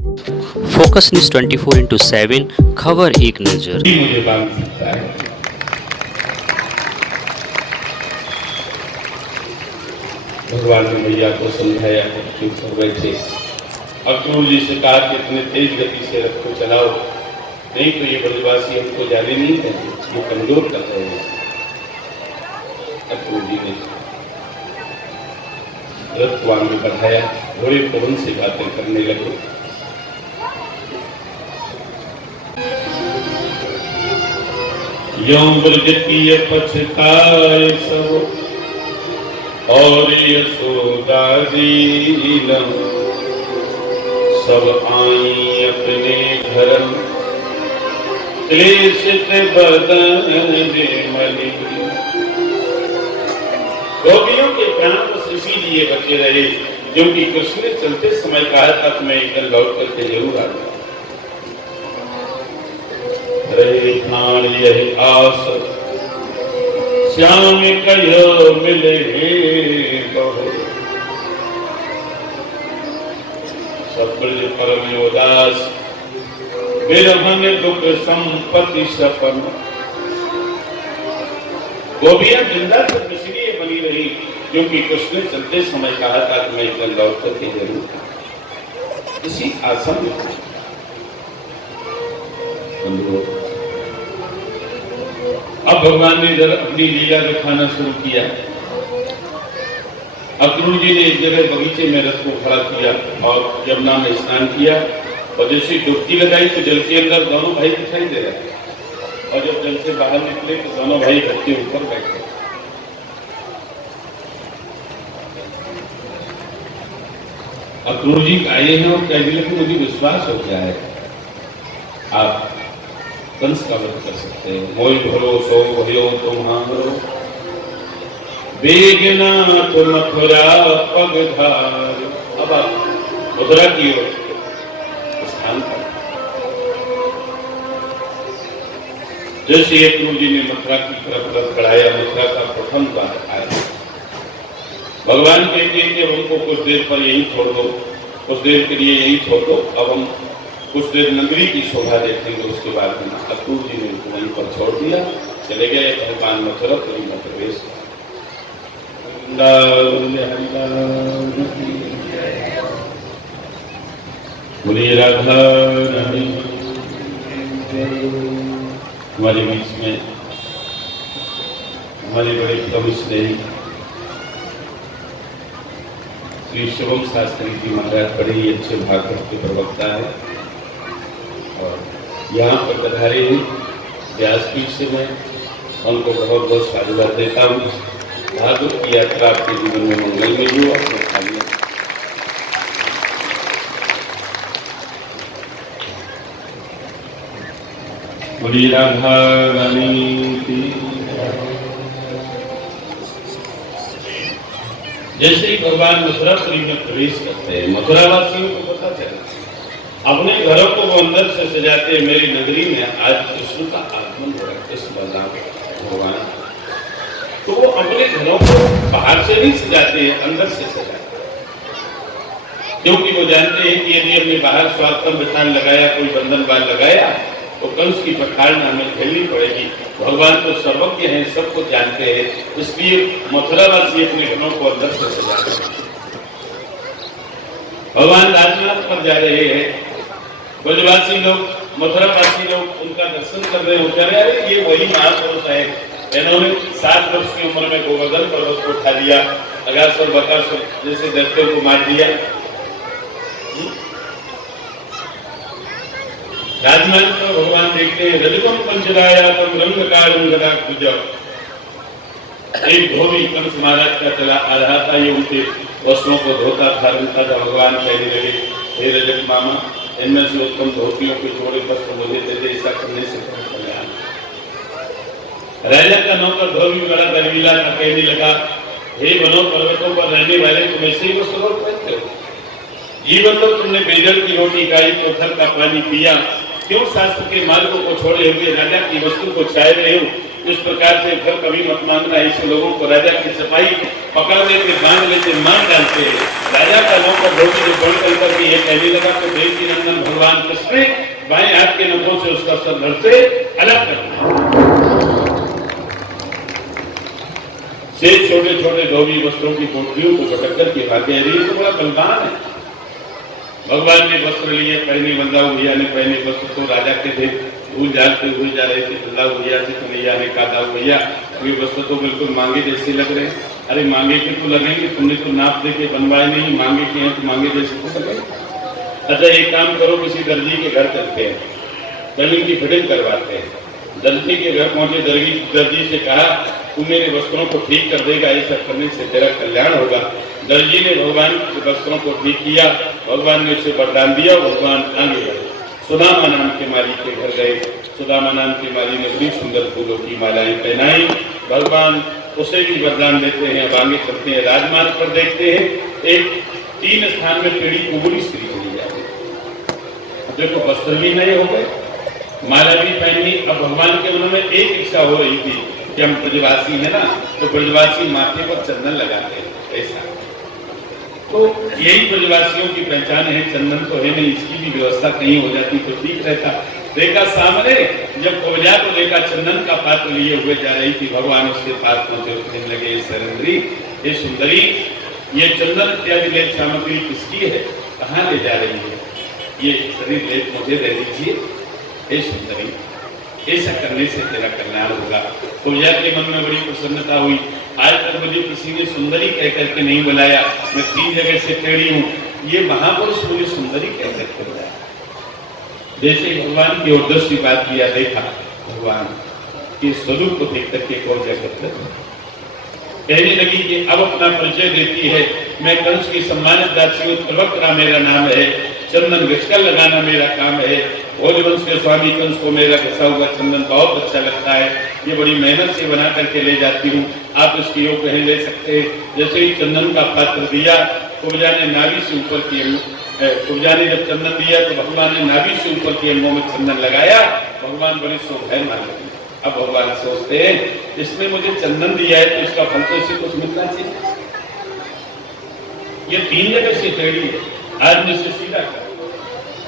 Focus news 24/7 खबर एक नजर। मुझे बांध सकता है। भगवान ने भैया को समझाया, चुप हो बैठे। अक्रूर जी से कहा कि इतने तेज गति से रथ को चलाओ, नहीं तो ये ब्रजवासी हमको जाने नहीं देंगे, ये कमजोर कर रहे हैं। अक्रूर जी ने रथ को आगे बढ़ाया, घोड़े को उनसे बातें करने लगे। यों ब्रज की पछताए सब और यशोदा दीन, सब आई अपने घर क्लेशित बदन मणि। गोपियों के प्राण बस इसीलिए बचे रहे क्योंकि कृष्ण ने चलते समय कहा था कि मैं एक दिन लौट करके जरूर आ जाऊं। रहे प्राण यही आस, श्याम कहो मिले कहो। सब ब्रज परम उदास, विरहन दुख संपत्ति सपन। गोपियां जिंदा सिर्फ इसलिए बनी रही क्योंकि कृष्ण ने चलते समय कहा था कि मैं एक दिन लौट करके जरूर। इसी आशा में अब भगवान ने इधर अपनी लीला दिखाना शुरू किया। अक्रूर जी ने एक जगह बगीचे में रथ को खड़ा किया और यमुना में स्नान किया और जैसे डुबकी लगाई तो जल के अंदर दोनों भाई दिखाई दे रहे और जब जल से बाहर निकले तो दोनों भाई रथ के ऊपर बैठे। अक्रूर जी आए हैं और कह दिया कि मुझे विश्वास हो गया है आप कंस का वध कर सकते हैं। मोय भरोसो भयो तुम्हारो, बेगनाथ मथुरा पगधार। अब आप मथुरा की ओर स्थान पर जैसे अक्रूर जी ने मथुरा की तरफ रथ बढ़ाया, मथुरा का प्रथम द्वार आया। भगवान कहते हैं कि अब हमको कुछ देर पर यही छोड़ दो, कुछ देर के लिए यही छोड़ दो, अब हम कुछ देर नगरी की शोभा देखेंगे। उसके बाद में अक्रूर जी ने उनको वहीं पर छोड़ दिया, चले गए भगवान मथुरापुरी में प्रवेश। बोलिए राधा रानी। हमारे बीच में हमारे बड़े प्रभु स्नेही श्री शिवम शास्त्री जी महाराज बड़े ही अच्छे भागवत के प्रवक्ता है और यहाँ पर पधारे हैं। व्यासपीठ से मैं उनको बहुत बहुत साधुवाद देता हूँ। भागवत की यात्रा आपके जीवन में मंगलमय हो। बोलिए राधा रानी की। जैसे ही भगवान मथुरापुरी में प्रवेश करते हैं, मथुरा वासियों को पता चला, अपने घरों को वो अंदर से सजाते हैं। मेरी नगरी में आज कृष्ण का आगमन हो रहा है, कृष्ण बलराम भगवान। तो वो अपने घरों को बाहर से नहीं सजाते हैं, अंदर से सजाते हैं, क्योंकि वो जानते हैं कि यदि हमने बाहर स्वागतम विधान लगाया, कोई बंधन बाल लगाया तो कंस की प्रताड़ना हमें झेलनी पड़ेगी। भगवान तो सर्वज्ञ हैं, सब कुछ जानते हैं, इसलिए मथुरावासी अपने घरों को अंदर से सजाते हैं। भगवान राजनाथ पर जा रहे हैं, ब्रजवासी लोग, मथुरावासी लोग उनका दर्शन कर रहे हो, कह रहे अरे ये वही महापुरुष है, इन्होंने 7 वर्ष की उम्र में गोवर्धन पर्वत को उठा लिया, अगासुर बकासुर जैसे दैत्यों को मार दिया। राजमान को भगवान देखते हैं, रजकम पंचराया तम रंगकारं गदा पूजा। एक धोबी कंस महाराज का चला आ रहा था, ये उनके वस्त्रों को धोता था, रंगता था। भगवान कहने लगे, हे रजक मामा, इनमें से उत्तम धोतियों के जोड़े वस्त्र मुझे दे दे, ऐसा करने से कल्याण। राजा का नौकर धोबी बड़ा गर्वीला था, कहने लगा, हे वनों पर्वतों पर रहने वाले, तुम ऐसे ही वस्त्र पहनते हो? जीवन में तुमने बेजल की रोटी खाई, पोखर का पानी पिया, क्यों शास्त्र के मार्गों को छोड़े हुए राजा की वस्तु को चाह रहे हो? इस प्रकार से घर कभी मत मांगना। ऐसे लोगों को राजा की सफाई पकड़ लेते, बांध लेते, मार डालते। राजा का नौकर धोबी जो बोल करके ये कहने लगा तो देवकी नंदन भगवान कृष्ण ने बाएं हाथ के नखों से उसका सर धड़ से अलग कर दिया। से छोटे छोटे धोबी वस्त्रों की पोटलियों को पटक करके भागे। ये तो बड़ा बलिदान है। भगवान ने वस्त्र लिए, पहने बल्लाव भैया ने पहने वस्त्र तो राजा के थे, भूल जाते हुए जा रहे थे। बल्लाव भैया से कन्हैया ने कहा, दाऊ भैया ये वस्त्र तो बिल्कुल मांगे जैसे लग रहे हैं। अरे मांगे के तो लगेंगे, तुमने तो नाप दे के बनवाए नहीं, मांगे के हैं तो मांगे जैसे तो लगेंगे। अच्छा एक काम करो, किसी दर्जी के घर चलते हैं, जमीन की फिटिंग करवाते हैं। दर्जी के घर पहुंचे, दर्जी से कहा तू मेरे वस्त्रों को ठीक कर देगा, ऐसा करने से तेरा कल्याण होगा। दर्जी ने भगवान के वस्त्रों को ठीक किया, भगवान ने उसे वरदान दिया, भगवान आगे बढ़े। सुदामा नाम के माली के घर गए। सुदामा नाम के माली ने बड़ी सुंदर फूलों की मालाएं पहनाई। भगवान उसे भी वरदान देते हैं। अब आगे चलते हैं, राजमार्ग पर देखते हैं एक 3 स्थान में टेढ़ी कुबड़ी स्त्री चली जाती है। देखो वस्त्र भी नए हो गए, माला भी पहनी। अब भगवान के मन में एक इच्छा हो रही थी कि हम ब्रजवासी है ना, तो ब्रजवासी माथे पर चंदन लगाते हैं ऐसा। तो यही ब्रजवासियों की पहचान है। चंदन तो है नहीं, इसकी भी व्यवस्था कहीं हो जाती तो ठीक रहता। देखा सामने जब कुब्जा को देखा चंदन का पात्र लिए हुए जा रही थी, भगवान उसके पास पहुंचे, कहने लगे सुंदरी, ये सुंदरी, ये चंदन इत्यादि लेप सामग्री किसकी है, कहाँ ले जा रही है? ये शरीर लेप मुझे दे दीजिए। हे सुंदरी, ऐसा करने से तेरा कल्याण होगा। कुब्जा के मन में बड़ी प्रसन्नता हुई। आज तक मुझे किसी ने सुंदरी कह करके नहीं बुलाया, मैं 3 जगह से टेढ़ी हूँ, ये महापुरुष मुझे सुंदरी कह करके बुलाया। जैसे भगवान की ओर दृष्टिपात किया, देखा भगवान के स्वरूप को देख करके कुब्जा कहने लगी कि अब अपना परिचय देती है, मैं कंस की सम्मानित दासी हूँ, त्रिवक्रा मेरा नाम है, चंदन घिसकर लगाना मेरा काम है। भोजवंश के स्वामी कंस को मेरा घिसा हुआ चंदन बहुत अच्छा लगता है, ये बड़ी मेहनत से बना करके ले जाती हूँ, आप इसकी योग कहीं ले सकते हैं। जैसे ही चंदन का पात्र दिया, कुब्जा ने नाभि से ऊपर किए, कुब्जा ने जब चंदन दिया तो भगवान ने नाभि से ऊपर के अंगों में चंदन लगाया। भगवान बड़े शोभा मान लगे। अब भगवान सोचते हैं इसने मुझे चंदन दिया है तो इसका फल तो इसे कुछ मिलना चाहिए। ये 3 जगह से टेढ़ी है, आज में से सीधा कर।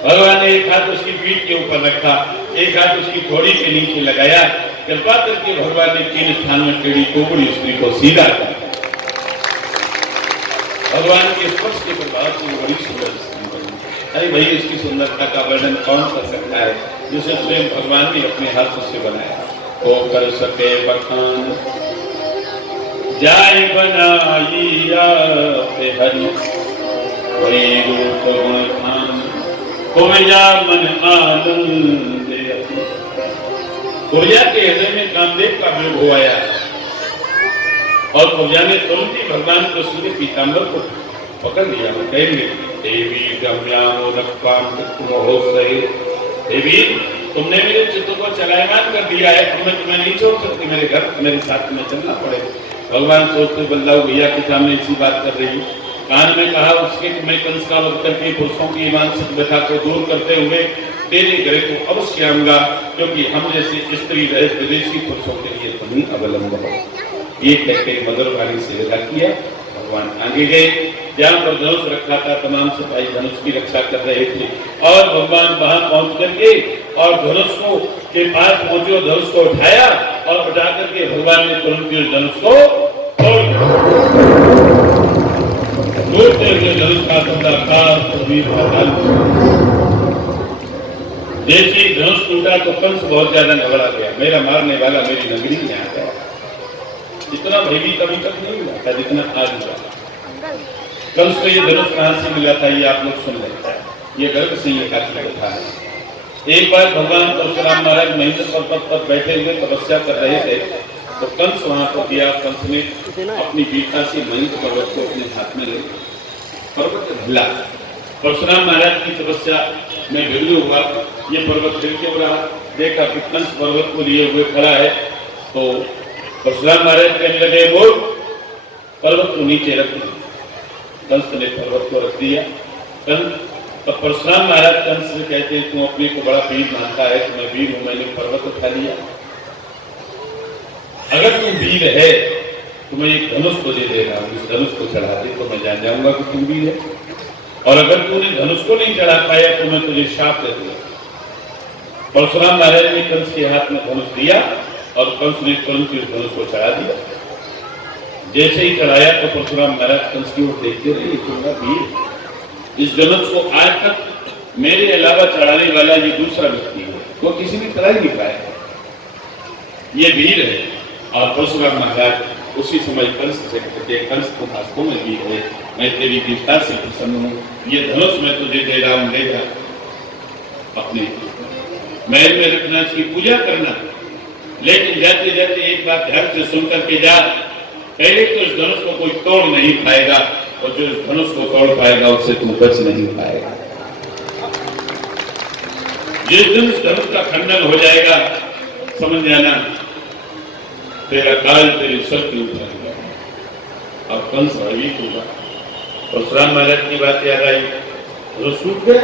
भगवान ने एक हाथ उसकी पीठ के ऊपर रखा, एक हाथ उसकी थोड़ी के नीचे लगाया। कृपा करके भगवान ने 3 स्थान में टेढ़ी कुबड़ी स्त्री को सीधा कर। भगवान के स्पर्श के प्रभाव से बड़ी सुंदर स्त्री बनी। अरे भाई, इसकी सुंदरता का वर्णन कौन कर सकता है, जिसे स्वयं भगवान ने अपने हाथों से बनाया। ओ कर सके बखान जाय बनाइया पे हरि, वही रूप गुण खान कुब्जा मन आनंद। कुब्जा के हृदय में कामदेव का वियोग हो आया और कुब्जा ने तुरंत ही भगवान कृष्ण के पीताम्बर को पकड़ लिया। कहेंगे देवी गम्याम रक्वाम हो सही, देवी तुमने मेरे चित्त को चलायमान कर दिया है, अब मैं तुम्हें नहीं छोड़ सकती, मेरे घर मेरे साथ में चलना पड़ेगा। भगवान सोचते बल्लाव भैया के सामने ऐसी बात कर रही हूँ, कान में कहा उसके कि मैं कंस का वध करके पुरुषों की मानसिक व्यथा को दूर करते हुए तेरे घर को अवश्य आऊंगा, क्योंकि हम जैसे स्त्री रहे विदेशी पुरुषों के लिए तुम ही अवलंब हो। ये कहते मधुर वाणी से विदा किया। भगवान आगे गए, जहाँ पर धनुष रखा था तमाम सिपाही धनुष की रक्षा कर रहे थे और भगवान वहां पहुंच करके और धनुष को के पास पहुंचे, धनुष को उठाया और उठा करके भगवान ने तुरंत उस धनुष को तोड़ दिया। धनुष का जैसे धनुष टूटा तो कंस बहुत ज्यादा घबरा गया, मेरा मारने वाला मेरी नगरी में आ गया। इतना भयभीत अभी तक नहीं हुआ था जितना आज हुआ। कंस को ये धनुष कहां से मिला था ये आप लोग सुन लेते हैं, ये गर्भ से ये काट बैठा है। एक बार भगवान परशुराम महाराज महेंद्र पर्वत पर बैठे हुए तपस्या कर रहे थे तो कंस वहां पर गया। कंस ने अपनी पीठा से महेंद्र पर्वत को अपने हाथ में ले पर्वत हिला। परशुराम महाराज की तपस्या में विघ्न हुआ, ये पर्वत हिल क्यों रहा? देखा कि कंस पर्वत को लिए हुए खड़ा है तो परशुराम महाराज कहने लगे बोल पर्वत को नीचे रख दिया। कंस ने पर्वत को रख दिया। तो परशुराम महाराज कंस से कहते तुम अपने को बड़ा वीर मानता है, तो मैं वीर हूं, मैंने पर्वत उठा लिया। अगर तू वीर है तो मैं एक धनुष को दे दे रहा हूँ, इस धनुष को चढ़ा दे तो मैं जान जाऊंगा कि तू वीर है। और अगर तूने धनुष को नहीं चढ़ा पाया तो मैं तुझे शाप दे दूंगा। परशुराम महाराज ने कंस के हाथ में धनुष दिया और कंस ने तुरंत उस धनुष को चढ़ा दिया। जैसे ही चढ़ाया तो परशुराम महाराज कंस की ओर देखते रहे, ये वीर। इस धनुष को आज तक मेरे अलावा चढ़ाने वाला ये दूसरा व्यक्ति है, वो किसी ने चढ़ा ही नहीं पाया, ये वीर है। और परशुराम महाराज उसी समय कंस से कहते, कंस तुम वास्तव में वीर है, मैं तेरी वीरता से प्रसन्न हूँ, ये धनुष मैं तुझे दे रहा हूँ, ले जा अपने महल में रखना, इसकी पूजा करना। लेकिन जाते जाते एक बात ध्यान से सुन करके जा, पहले तो इस धनुष को कोई तोड़ नहीं पाएगा, और जो इस धनुष को तोड़ पाएगा उससे तू बच नहीं पाएगा। जिस दिन इस धनुष का खंडन हो जाएगा, समझ जाना तेरा काल तेरे सर के ऊपर जाएगा। अब कंस भयभीत होगा। परशुराम महाराज की बात याद आई, धनुष टूट गया,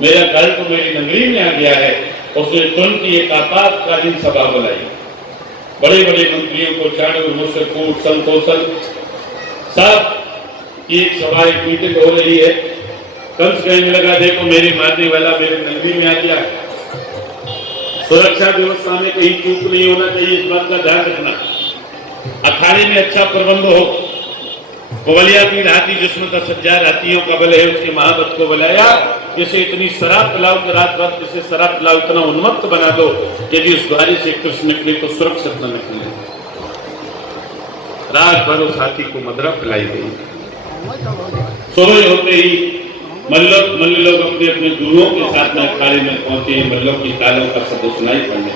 मेरा काल तो मेरी नगरी में आ गया है। उसने तुरंत एक आपातकालीन सभा बुलाई, बड़े बड़े मंत्रियों को, चाणक्य, मुश्रकूट, संतोषल, सब की एक सभा, एक मीटिंग हो रही है। कंस कहने लगा, देखो मेरे मारने वाला मेरे नगरी में आ गया है, सुरक्षा व्यवस्था में कहीं चूक नहीं होना चाहिए, इस बात का ध्यान रखना। अखाड़े में अच्छा प्रबंध हो। कुबलिया की हाथी जिसमें 10,000 हाथियों का बल है, उसके महावत को बुलाया, जिसे इतनी शराब पिलाओ कि रात भर जिसे शराब पिलाओ इतना उन्मत्त बना दो यदि उस द्वारे से कृष्ण निकले तो सुरक्षित न निकले। रात भर उस हाथी को मदरा पिलाई गई। सुबह होते ही मल्ल लोग अपने अपने गुरुओं के साथ में अखाड़े में पहुंचे। मल्लों की तालों का शब्द सुनाई पड़ने,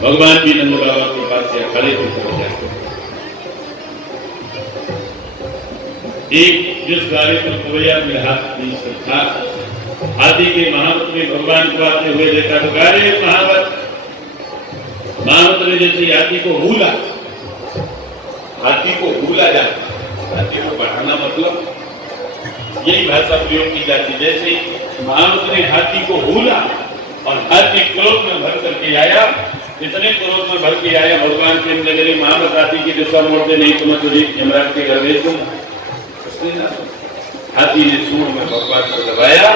भगवान भी नंद बाबा के पास से अखाड़े पे पहुंच जाते। एक जिस गाड़ी पर कुबैया में हाथ नहीं सकता, हाथी के महावत ने भगवान को आते हुए देखा तो गारे महावत ने जैसे हाथी को भूला, हाथी को भूला जाता, हाथी को बढ़ाना मतलब यही भाषा प्रयोग की जाती। जैसे महावत ने हाथी को भूला और हाथी क्रोध में भर करके आया, इतने क्रोध में भर के आया, भगवान के नगरी महावत हाथी की दिशा मोड़ते, नहीं तो मैं तुझे यमराज के घर भेज दूंगा। हाथी ने सूंड में भगवान को दबाया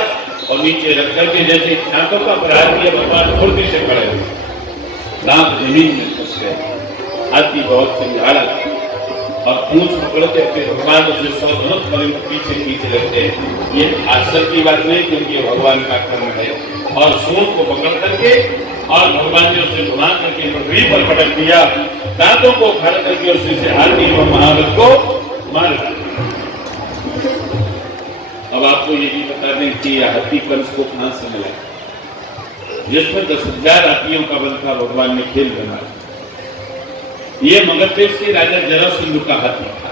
और नीचे रख करके जैसे दांतों का प्रहार किया, भगवान फुर्ती से खड़े हुए, दांत जमीन में फंस गए। हाथी बहुत समझाड़ा और पूंछ पकड़ के अपने भगवान उसे 100 धनुष पर पीछे खींच लेते हैं। ये आश्चर्य की बात नहीं, क्योंकि ये भगवान का कर्म है। और सूंड को पकड़ करके और भगवान ने उसे घुमा करके पृथ्वी पर पटक दिया, दांतों को उखाड़ करके उसी से हाथी और महावत को मार दिया। अब आपको ये भी बता दें कि यह हाथी कंस को कहां से मिला, जिसमें 10,000 हाथियों का बल था, भगवान ने खेल बना। ये मगध देश के राजा जरासंध का हाथी था।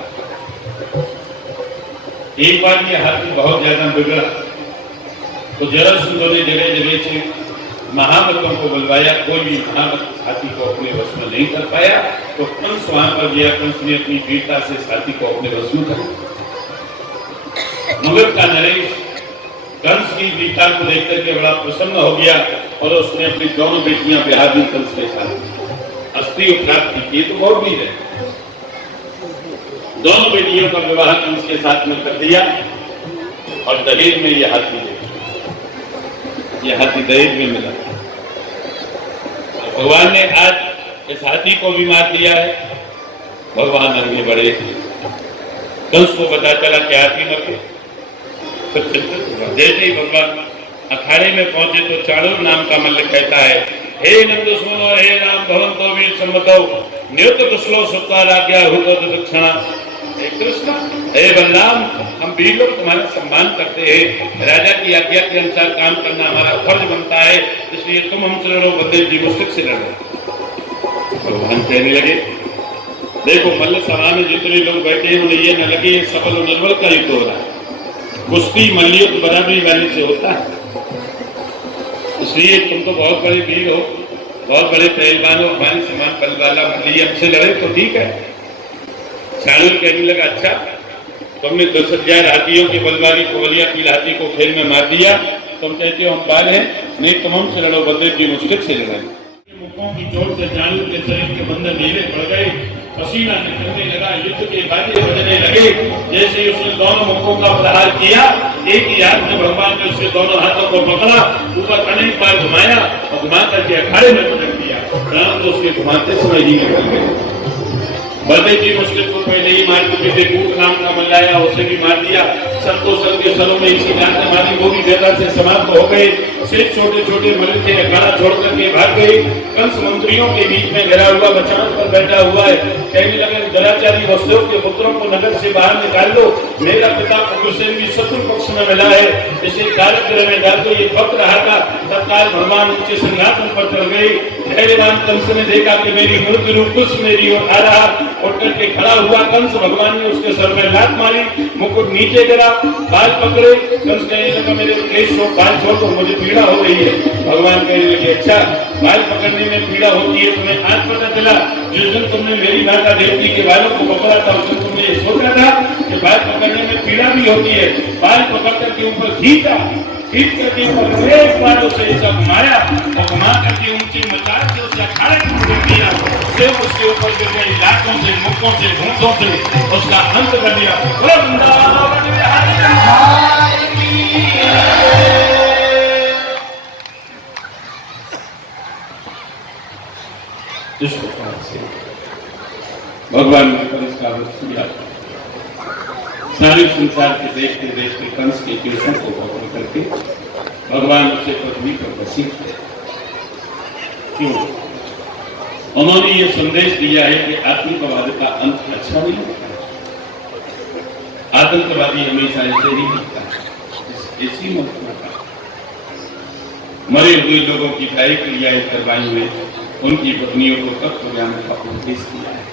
एक बार ये हाथी बहुत ज्यादा बिगड़ा तो जरासंध ने जगह जगह से महावतों को बुलवाया, कोई भी महावत हाथी को अपने वश में नहीं कर पाया। तो कंस वहां पर गया, कंस ने अपनी वीरता से हाथी को अपने वश में कर। मगध का नरेश कंस की वीरता को देखकर के बड़ा प्रसन्न हो गया और उसने अपनी दोनों बेटियां ब्याह दी कंस के साथ। अस्त्री प्राप्त की तो बहुत वीर है। दोनों बेटियों का विवाह कंस के साथ में कर दिया और दहेज में यह हाथी दहेज में मिला। भगवान ने आज इस हाथी को भी मार दिया है। भगवान आगे बढ़े, कंस को पता चला कि हाथी मर गए, तो चिंतित हुआ। जैसे ही भगवान अखाड़े में पहुंचे तो चाणूर नाम का मल्ल कहता है, हे नंद सुनो, हे राम भवंतो वीर सम्मतो, नियुक्त कुशलो सुत्वाराज्ञा हुतो दक्षिणा। हे कृष्ण, हे बलराम, हम वीर लोग तुम्हारा सम्मान करते हैं, राजा की आज्ञा के अनुसार काम करना हमारा फर्ज बनता है, इसलिए तुम हमसे लड़ो, बलदेव जी मुझसे से लड़ो। भगवान कहने लगे, देखो मल्ल सभा में जितने लोग बैठे हैं उन्हें ये न लगे सबल और निर्बल का युद्ध हो रहा है। कुश्ती मल्लयुद्ध बराबरी वाली से होता है, इसलिए तुम तो बहुत बड़े वीर हो, बहुत बड़े पहलवान हो, हमारे समान बल वाला मल्ली हमसे लड़े तो ठीक है। चाणूर कहने लगा, अच्छा तुमने 10,000 हाथियों के बल वाली कुबलिया की हाथी को खेल में मार दिया, तुम कहते हो हम बाल हैं, नहीं तुम हमसे लड़ो, बलदेव जी मुझसे से लड़ाए। मुक्कों की चोट से जानू के शरीर के बंधन ढीले पड़ गए, पसीना निकलने लगा, युद्ध के बाजे बजने लगे। जैसे ही उसने दोनों मुक्कों का प्रहार किया, एक ही हाथ में भगवान ने उसके दोनों हाथों को पकड़ा, ऊपर अनेक बार घुमाया और घुमा करके अखाड़े में पटक दिया। प्राण तो उसके घुमाते समय ही निकल गए। बलदेव जी मुश्किल को पहले ही मार चुके थे, कूट नाम का मल्लाया, उसे भी मार दिया। संतों संत के सलों में इसकी जान मारी, वो भी बेदा से समाप्त हो गए। सिर्फ छोटे छोटे मलिक थे, अखाड़ा छोड़ करके भाग गए। कंस मंत्रियों के बीच में घिरा हुआ बचाव पर बैठा हुआ है, कहने लगे दुराचारी वसुदेव के पुत्रों को नगर से बाहर निकाल दो, मेरा पिता उग्रसेन भी शत्रु पक्ष में मिला है, इसे कारागृह में डाल दो। ये वक्त रहा था, तत्काल भगवान ऊंचे सिंहासन पर चढ़ गए। धैर्यवान कंस ने देखा कि मेरी मृत्यु रूप कुछ मेरी ओर आ रहा, उठ करके खड़ा हुआ कंस, भगवान ने उसके सर में लात मारी, मुकुट नीचे गिरा, बाल पकड़े। कंस कहने लगा मेरे केश छोड़, बाल छोड़ दो, मुझे पीड़ा हो रही है। भगवान कहने लगे अच्छा, बाल पकड़ने में पीड़ा होती है, तुम्हें आज पता चला? जिस दिन तुमने मेरी माता देवती के बालों को पकड़ा था, उस दिन तुमने ये सोचा था कि बाल पकड़ने में पीड़ा भी होती है। बाल पकड़ करके ऊपर खींचा, खींच करके ऊपर एक बार उसे सब मारा और घुमा करके ऊंची मचार से उसे अखाड़े में उतर दिया। सिर्फ उसके ऊपर गिर गई लातों से, मुक्कों से, घूंसों से उसका अंत कर दिया। इस प्रकार से भगवान ने कंस का वध किया। सारे संसार के देखते देखते कंस के केशों को पकड़ करके भगवान उसे पृथ्वी पर बसीट गए। क्यों? उन्होंने ये संदेश दिया है कि आतंकवाद का अंत अच्छा नहीं होता, आतंकवादी हमेशा ऐसे नहीं होता। ऐसी मत होता, मरे हुए लोगों की दायी क्रियाएं करवाई हुए उनकी पत्नियों को तत्व ज्ञान का उपदेश दिया है।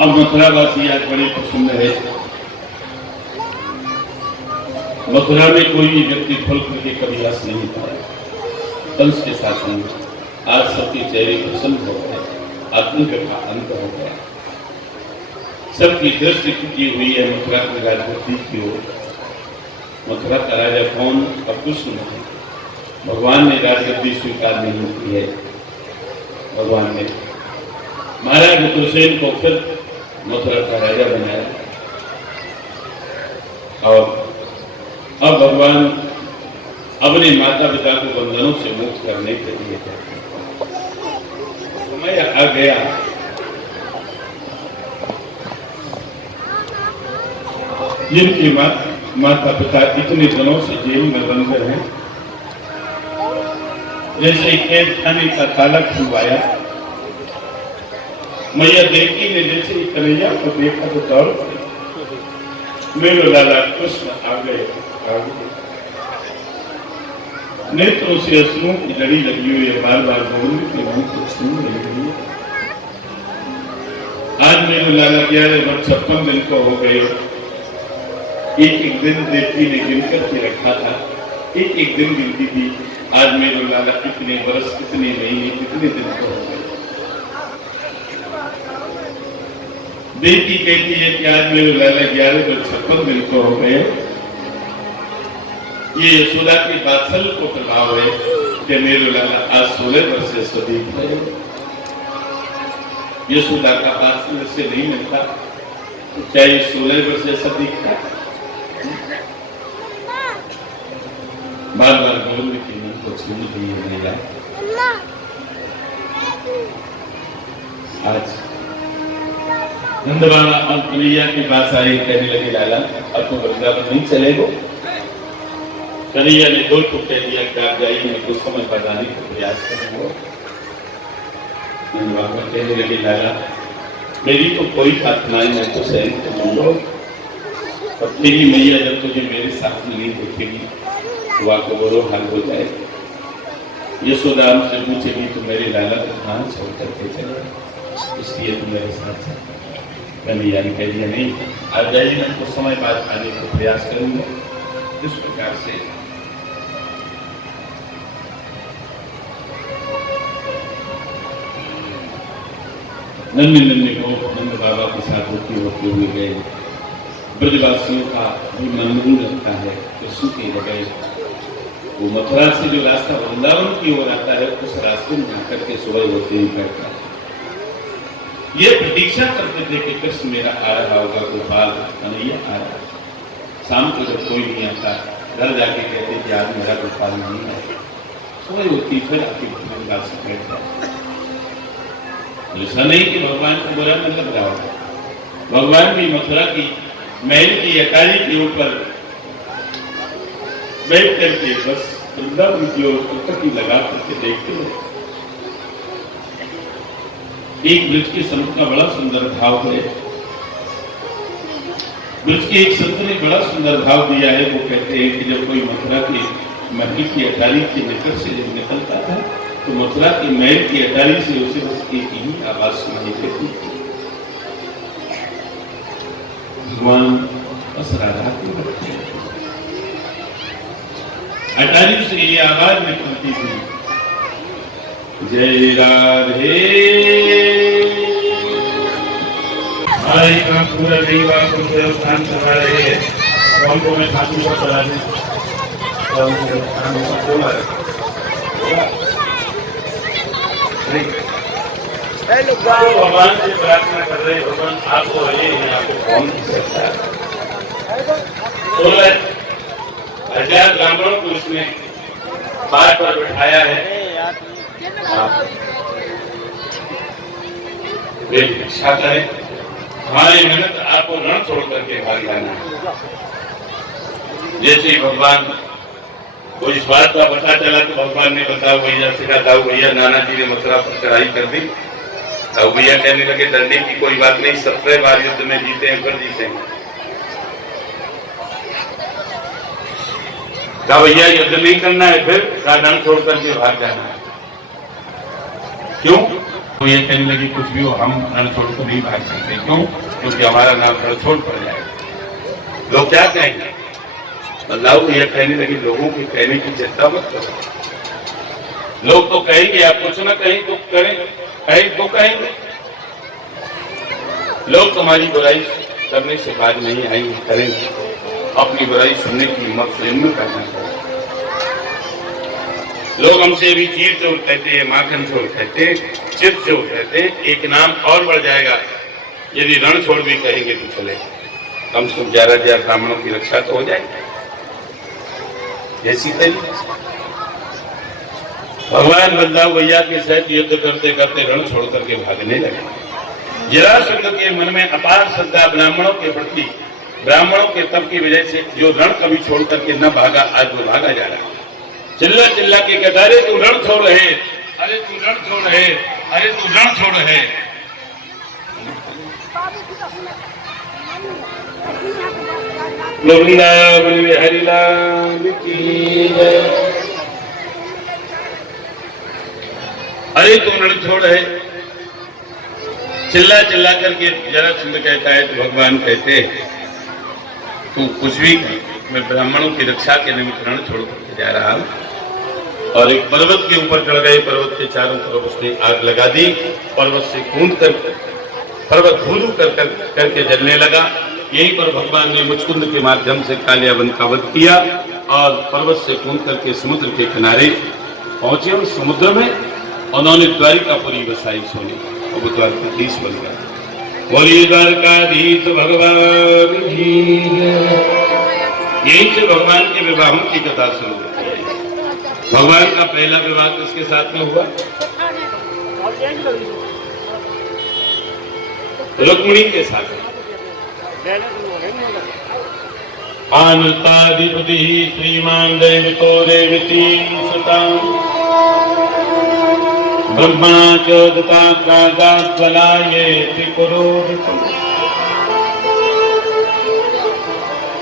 अब मथुरावासी आज बड़े प्रसन्न है। मथुरा में कोई भी व्यक्ति फल करके कभी आस नहीं पाया। कंस के शासन में आज सबके चेहरे प्रसन्न हो गए, आतंक का अंत हो गया, सबकी दृष्टि टिकी हुई है मथुरा की राजगद्दी की ओर। मथुरा का राजा कौन? अब कुछ नहीं, भगवान ने राजगद्दी स्वीकार नहीं की है। भगवान ने महाराज उग्रसेन को फिर मथुरा का राजा बनाया और अब भगवान अपने माता पिता को बंधनों से मुक्त करने के लिए समय आ गया। जिनके माता पिता इतने दिनों से जेल में बंद हैं, जैसे कैद खाने का ताला खुलवाया, मैया देवकी ने जैसे ही कन्हैया को देखा तो दौड़ पड़ी, मेरे लाला कृष्ण आ गए। नेत्रों से अश्रुओं की लड़ी लगी हुई है, बार बार बोलने के मुंह को छू रही है। आज मेरे लाला 11 वर्ष 56 दिन को हो गए। एक एक दिन देवकी ने गिनकर के रखा था, एक एक दिन गिनती थी। आज मेरे लाला कितने वर्ष, कितने महीने, कितने दिन को हो गए। देवकी कहती है कि आज मेरे लाला 11 वर्ष 56 दिन को हो गए। ये यशोदा के वात्सल्य को प्रभाव है कि मेरे लाला आज 16 वर्ष से सदीप है। यशोदा का वात्सल्य से नहीं मिलता तो क्या ये 16 वर्ष से सदीप था? बार बार बोलने की मन को छीन दी है मेरा। आज नंदबाबा और कन्हैया की बात आई, कहने लगे लाला अब तो वृंदावन नहीं चलेगो। कन्हैया ने दो टुक कह दिया कि आप जाइए, मैं कुछ समय बताने का प्रयास करूंगा। नंदबाबा कहने लगे लाला मेरी तो कोई प्रार्थनाएं मैं तो सहन करूंगा, और तेरी मैया जब तुझे मेरे साथ में नहीं देखेगी तो आपको बुरा हाल हो जाएगा। यशोदा से पूछेगी तो मेरे लाला को कहाँ छोड़ करके चले, इसलिए तुम मेरे साथ कन्हैया ने कह दिया नहीं, आज जाइए, मैं कुछ समय बाद आने का प्रयास करूंगा। इस प्रकार से नन्हे नन्हे को नंद बाबा के साथ होते हुए गए। ब्रजवासियों का भी मन नहीं लगता है, तो सूखे गए। वो मथुरा से जो रास्ता वृंदावन की ओर आता है उस रास्ते में आकर के सुबह होते ही बैठता है। ये प्रतीक्षा करते थे कि कृष्ण मेरा आ रहा होगा, गोपाल कन्हैया आ रहा है। शाम को जब कोई नहीं आता घर जाके कहते कि आज मेरा गोपाल नहीं है, सुबह होती फिर आपकी बात से बैठ जाए। ऐसा नहीं कि भगवान को बुरा न लग रहा होगा, भगवान भी मथुरा की महल की अटारी के ऊपर बैठ करके बस वृंदावन की ओर पटकी लगा करके देखते हैं। एक वृक्ष के समुख का बड़ा सुंदर भाव है, वृक्ष के एक संत ने बड़ा सुंदर भाव दिया है। वो कहते हैं कि जब कोई मथुरा की महल की अटारी के निकट से जब निकलता था तो मथुरा की महल की अटारी से उसे बस एक ही आवाज सुनाई देती थी, भगवान बस राधा को रखते हैं। अटारी से ये आवाज निकलती थी, जय राधे। हमारे का पूरा परिवार को देवस्थान करवा रहे हैं, हमको मैं ठाकुर को चला दें और उनको स्थान को खोला है। भगवान से प्रार्थना कर रहे, भगवान आपको ये है, आपको कौन सकता है। 16,000 ब्राह्मणों को उसने पार पर बिठाया है। इच्छा करें हमारी मेहनत आपको रण छोड़ करके भाग जाना है। जैसे ही भगवान को इस बात का पता चला तो भगवान ने बताओ भैया सिखा दाऊ भैया नाना जी ने मथुरा पर चढ़ाई कर दी। दाऊ भैया कहने लगे डरने की कोई बात नहीं, 17 बार युद्ध में जीते हैं, फिर जीते हैं। कहा भैया युद्ध नहीं करना है, फिर रण छोड़ करके भाग जाना है। क्यों? तो ये कहने लगी कुछ भी हो हम रणछोड़ को नहीं भाग सकते। क्यों? क्योंकि हमारा नाम रणछोड़ पड़ जाएगा। लोग क्या कहेंगे? अल्लाह को यह कहने लगी लोगों के कहने की चिंता मत करो। लोग तो कहेंगे, आप कुछ ना कहें तो करें, कहें तो कहेंगे। लोग तुम्हारी बुराई करने से बाज नहीं आएंगे, करेंगे। अपनी बुराई सुनने की हिम्मत से इनमें करना चाहिए। लोग हमसे भी चीर चोर कहते हैं, माखन चोर कहते हैं, चित चोर कहते हैं। एक नाम और बढ़ जाएगा यदि रण छोड़ भी कहेंगे तो चले। कम से कम 11,000 ब्राह्मणों की रक्षा तो हो जाएगी। जैसी तरी भगवान बलदाऊ भैया के साथ युद्ध करते करते रण छोड़ करके भागने लगे। जरासंध के मन में अपार श्रद्धा ब्राह्मणों के प्रति, ब्राह्मणों के तप की वजह से जो रण कभी छोड़ करके न भागा, आज वो भागा जा रहा है। चिल्ला चिल्ला के कहता अरे तू रण छोड़ रहे, अरे तू रण छोड़ रहे, अरे तू रण छोड़ रहे। वृंदावन बिहारी लाल की जय। अरे तू रण छोड़ रहे, चिल्ला चिल्ला करके जरासंध कहता है तो भगवान कहते तू कुछ भी, मैं ब्राह्मणों की रक्षा के निमित्त रण छोड़ करके जा रहा हूं। और एक पर्वत के ऊपर चढ़ गए, पर्वत के चारों तरफ उसने आग लगा दी, पर्वत से कूद कर पर्वत धूलू करके जलने लगा। यहीं पर भगवान ने मुचकुंद के माध्यम से कालियावन का वध किया और पर्वत से कूद करके समुद्र के किनारे पहुंचे। और समुद्र में उन्होंने द्वारिकापुरी बसाई सोने, और वो द्वारकाधीश बन गया। बोलिए द्वारकाधीश भगवान की। यहीं से भगवान के विवाहों की कथा शुरू होती है। भगवान का पहला विवाह किसके साथ में हुआ? रुक्मिणी के साथ। आनताधिपति श्रीमान देवतो देवती सुता ब्रह्मा चोदता कागात्वलाये त्रिपुरोदितो।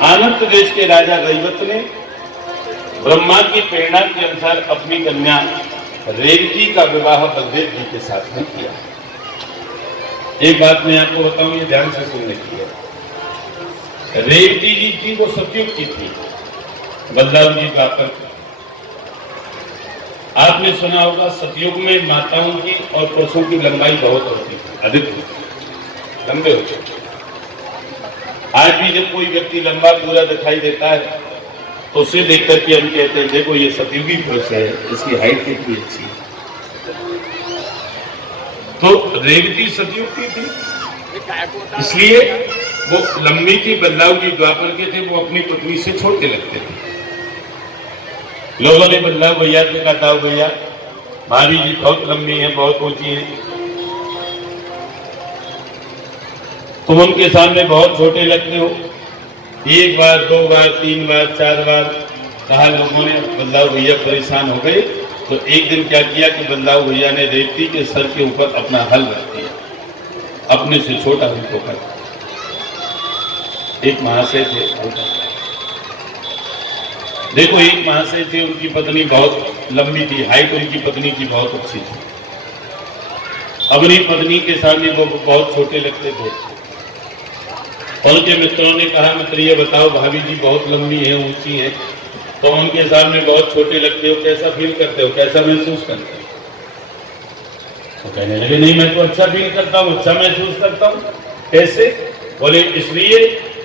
आनंद देश के राजा दैवत ने ब्रह्मा की प्रेरणा के अनुसार अपनी कन्या रेवती का विवाह बलदेव जी के साथ में किया। एक बात मैं आपको बताऊं, ये ध्यान से सुनने की है। रेवती जी थी वो सतयुग की थी, बलदाऊ जी द्वापर। आपने सुना होगा सतयुग में माताओं की और पुरुषों की लंबाई बहुत होती थी, अधिक लंबे होते। आज भी जब कोई व्यक्ति लंबा पूरा दिखाई देता है तो उसे देख करके हम कहते हैं देखो ये सतयुगी पुरुष है, इसकी हाइट कितनी अच्छी है। तो रेवती सतयुग की थी, इसलिए वो लंबी थी। बदलाव जी द्वापर के थे, वो अपनी पत्नी से छोटे लगते थे। लोगों ने बदलाव भैया से कहा था भैया भाभी जी बहुत लंबी है, बहुत ऊंची है, तुम उनके सामने बहुत छोटे लगते हो। एक बार, दो बार, तीन बार, चार बार कहा लोगों ने। बदलाव भैया परेशान हो गए, तो एक दिन क्या किया कि बदलाव भैया ने रेवती के सर के ऊपर अपना हल रख दिया, अपने से छोटा उनको कर। एक महाशय थे, देखो एक महाशय थे, उनकी पत्नी बहुत लंबी थी, हाइट उनकी पत्नी की बहुत अच्छी थी। अपनी पत्नी के सामने वो बहुत छोटे लगते थे। उनके मित्रों ने कहा मित्र ये बताओ भाभी जी बहुत लंबी है, ऊंची है, तो उनके सामने बहुत छोटे लगते हो, कैसा फील करते हो, कैसा महसूस करते हो? तो कहने लगे नहीं मैं तो अच्छा फील करता हूँ, अच्छा महसूस करता हूँ। कैसे? बोले इसलिए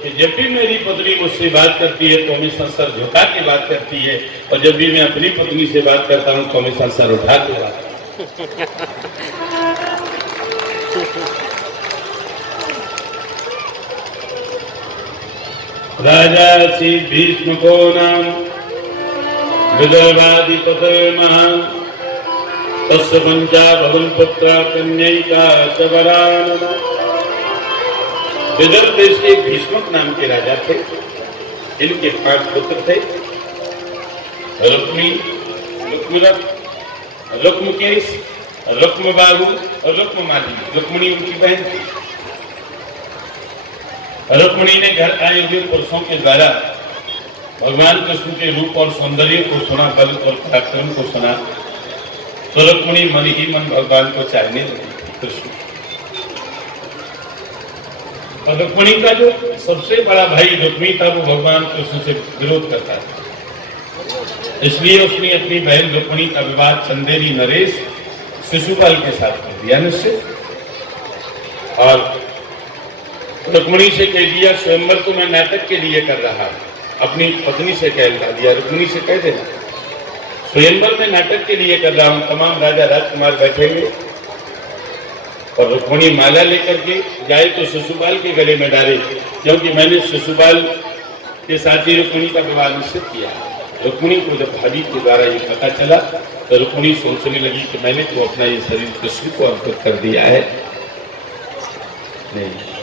कि जब भी मेरी पत्नी मुझसे बात करती है तो हमेशा सर झुका के बात करती है, और जब भी मैं अपनी पत्नी से बात करता हूँ तो हमेशा सर उठा के बात करती है। राजा श्री भीष्म को नाम विदर्भाधिपते महान तस्य पंचा भवन पुत्र कन्यैका च वरान। विदर्भ देश के भीष्मक नाम के राजा थे, इनके 5 पुत्र थे, रुक्मी, रुक्मरथ, रुक्मकेश, रुक्मबाहु और रुक्ममाली। रुक्मिणी उनकी बहन थी। रुक्मिणी ने घर आए हुए पुरुषों के द्वारा भगवान कृष्ण के रूप और सौंदर्य को सुना, बल और पराक्रम को सुना, तो रुक्मिणी मन ही मन भगवान को चाहने लगी कृष्ण। और रुक्मिणी का जो सबसे बड़ा भाई रुक्मी था वो भगवान कृष्ण से विरोध करता था, इसलिए उसने अपनी बहन रुक्मिणी का विवाह चंदेरी नरेश शिशुपाल के साथ कर दिया निश्चित। और रुक्मिणी से कह दिया स्वयंवर तो मैं नाटक के लिए कर रहा, अपनी पत्नी से कह दिया रुक्मिणी से कह देना स्वयंवर में नाटक के लिए कर रहा हूं, तमाम राजा राजकुमार बैठेंगे और रुक्मिणी माला लेकर के जाए तो शिशुपाल के गले में डाले, क्योंकि मैंने शिशुपाल के साथ ही रुक्मिणी का विवाह निश्चित किया। रुक्मिणी को जब भाभी के द्वारा ये पता चला तो रुक्मिणी सोचने लगी कि मैंने तो अपना ये शरीर कृष्ण को अर्पित कर दिया है, नहीं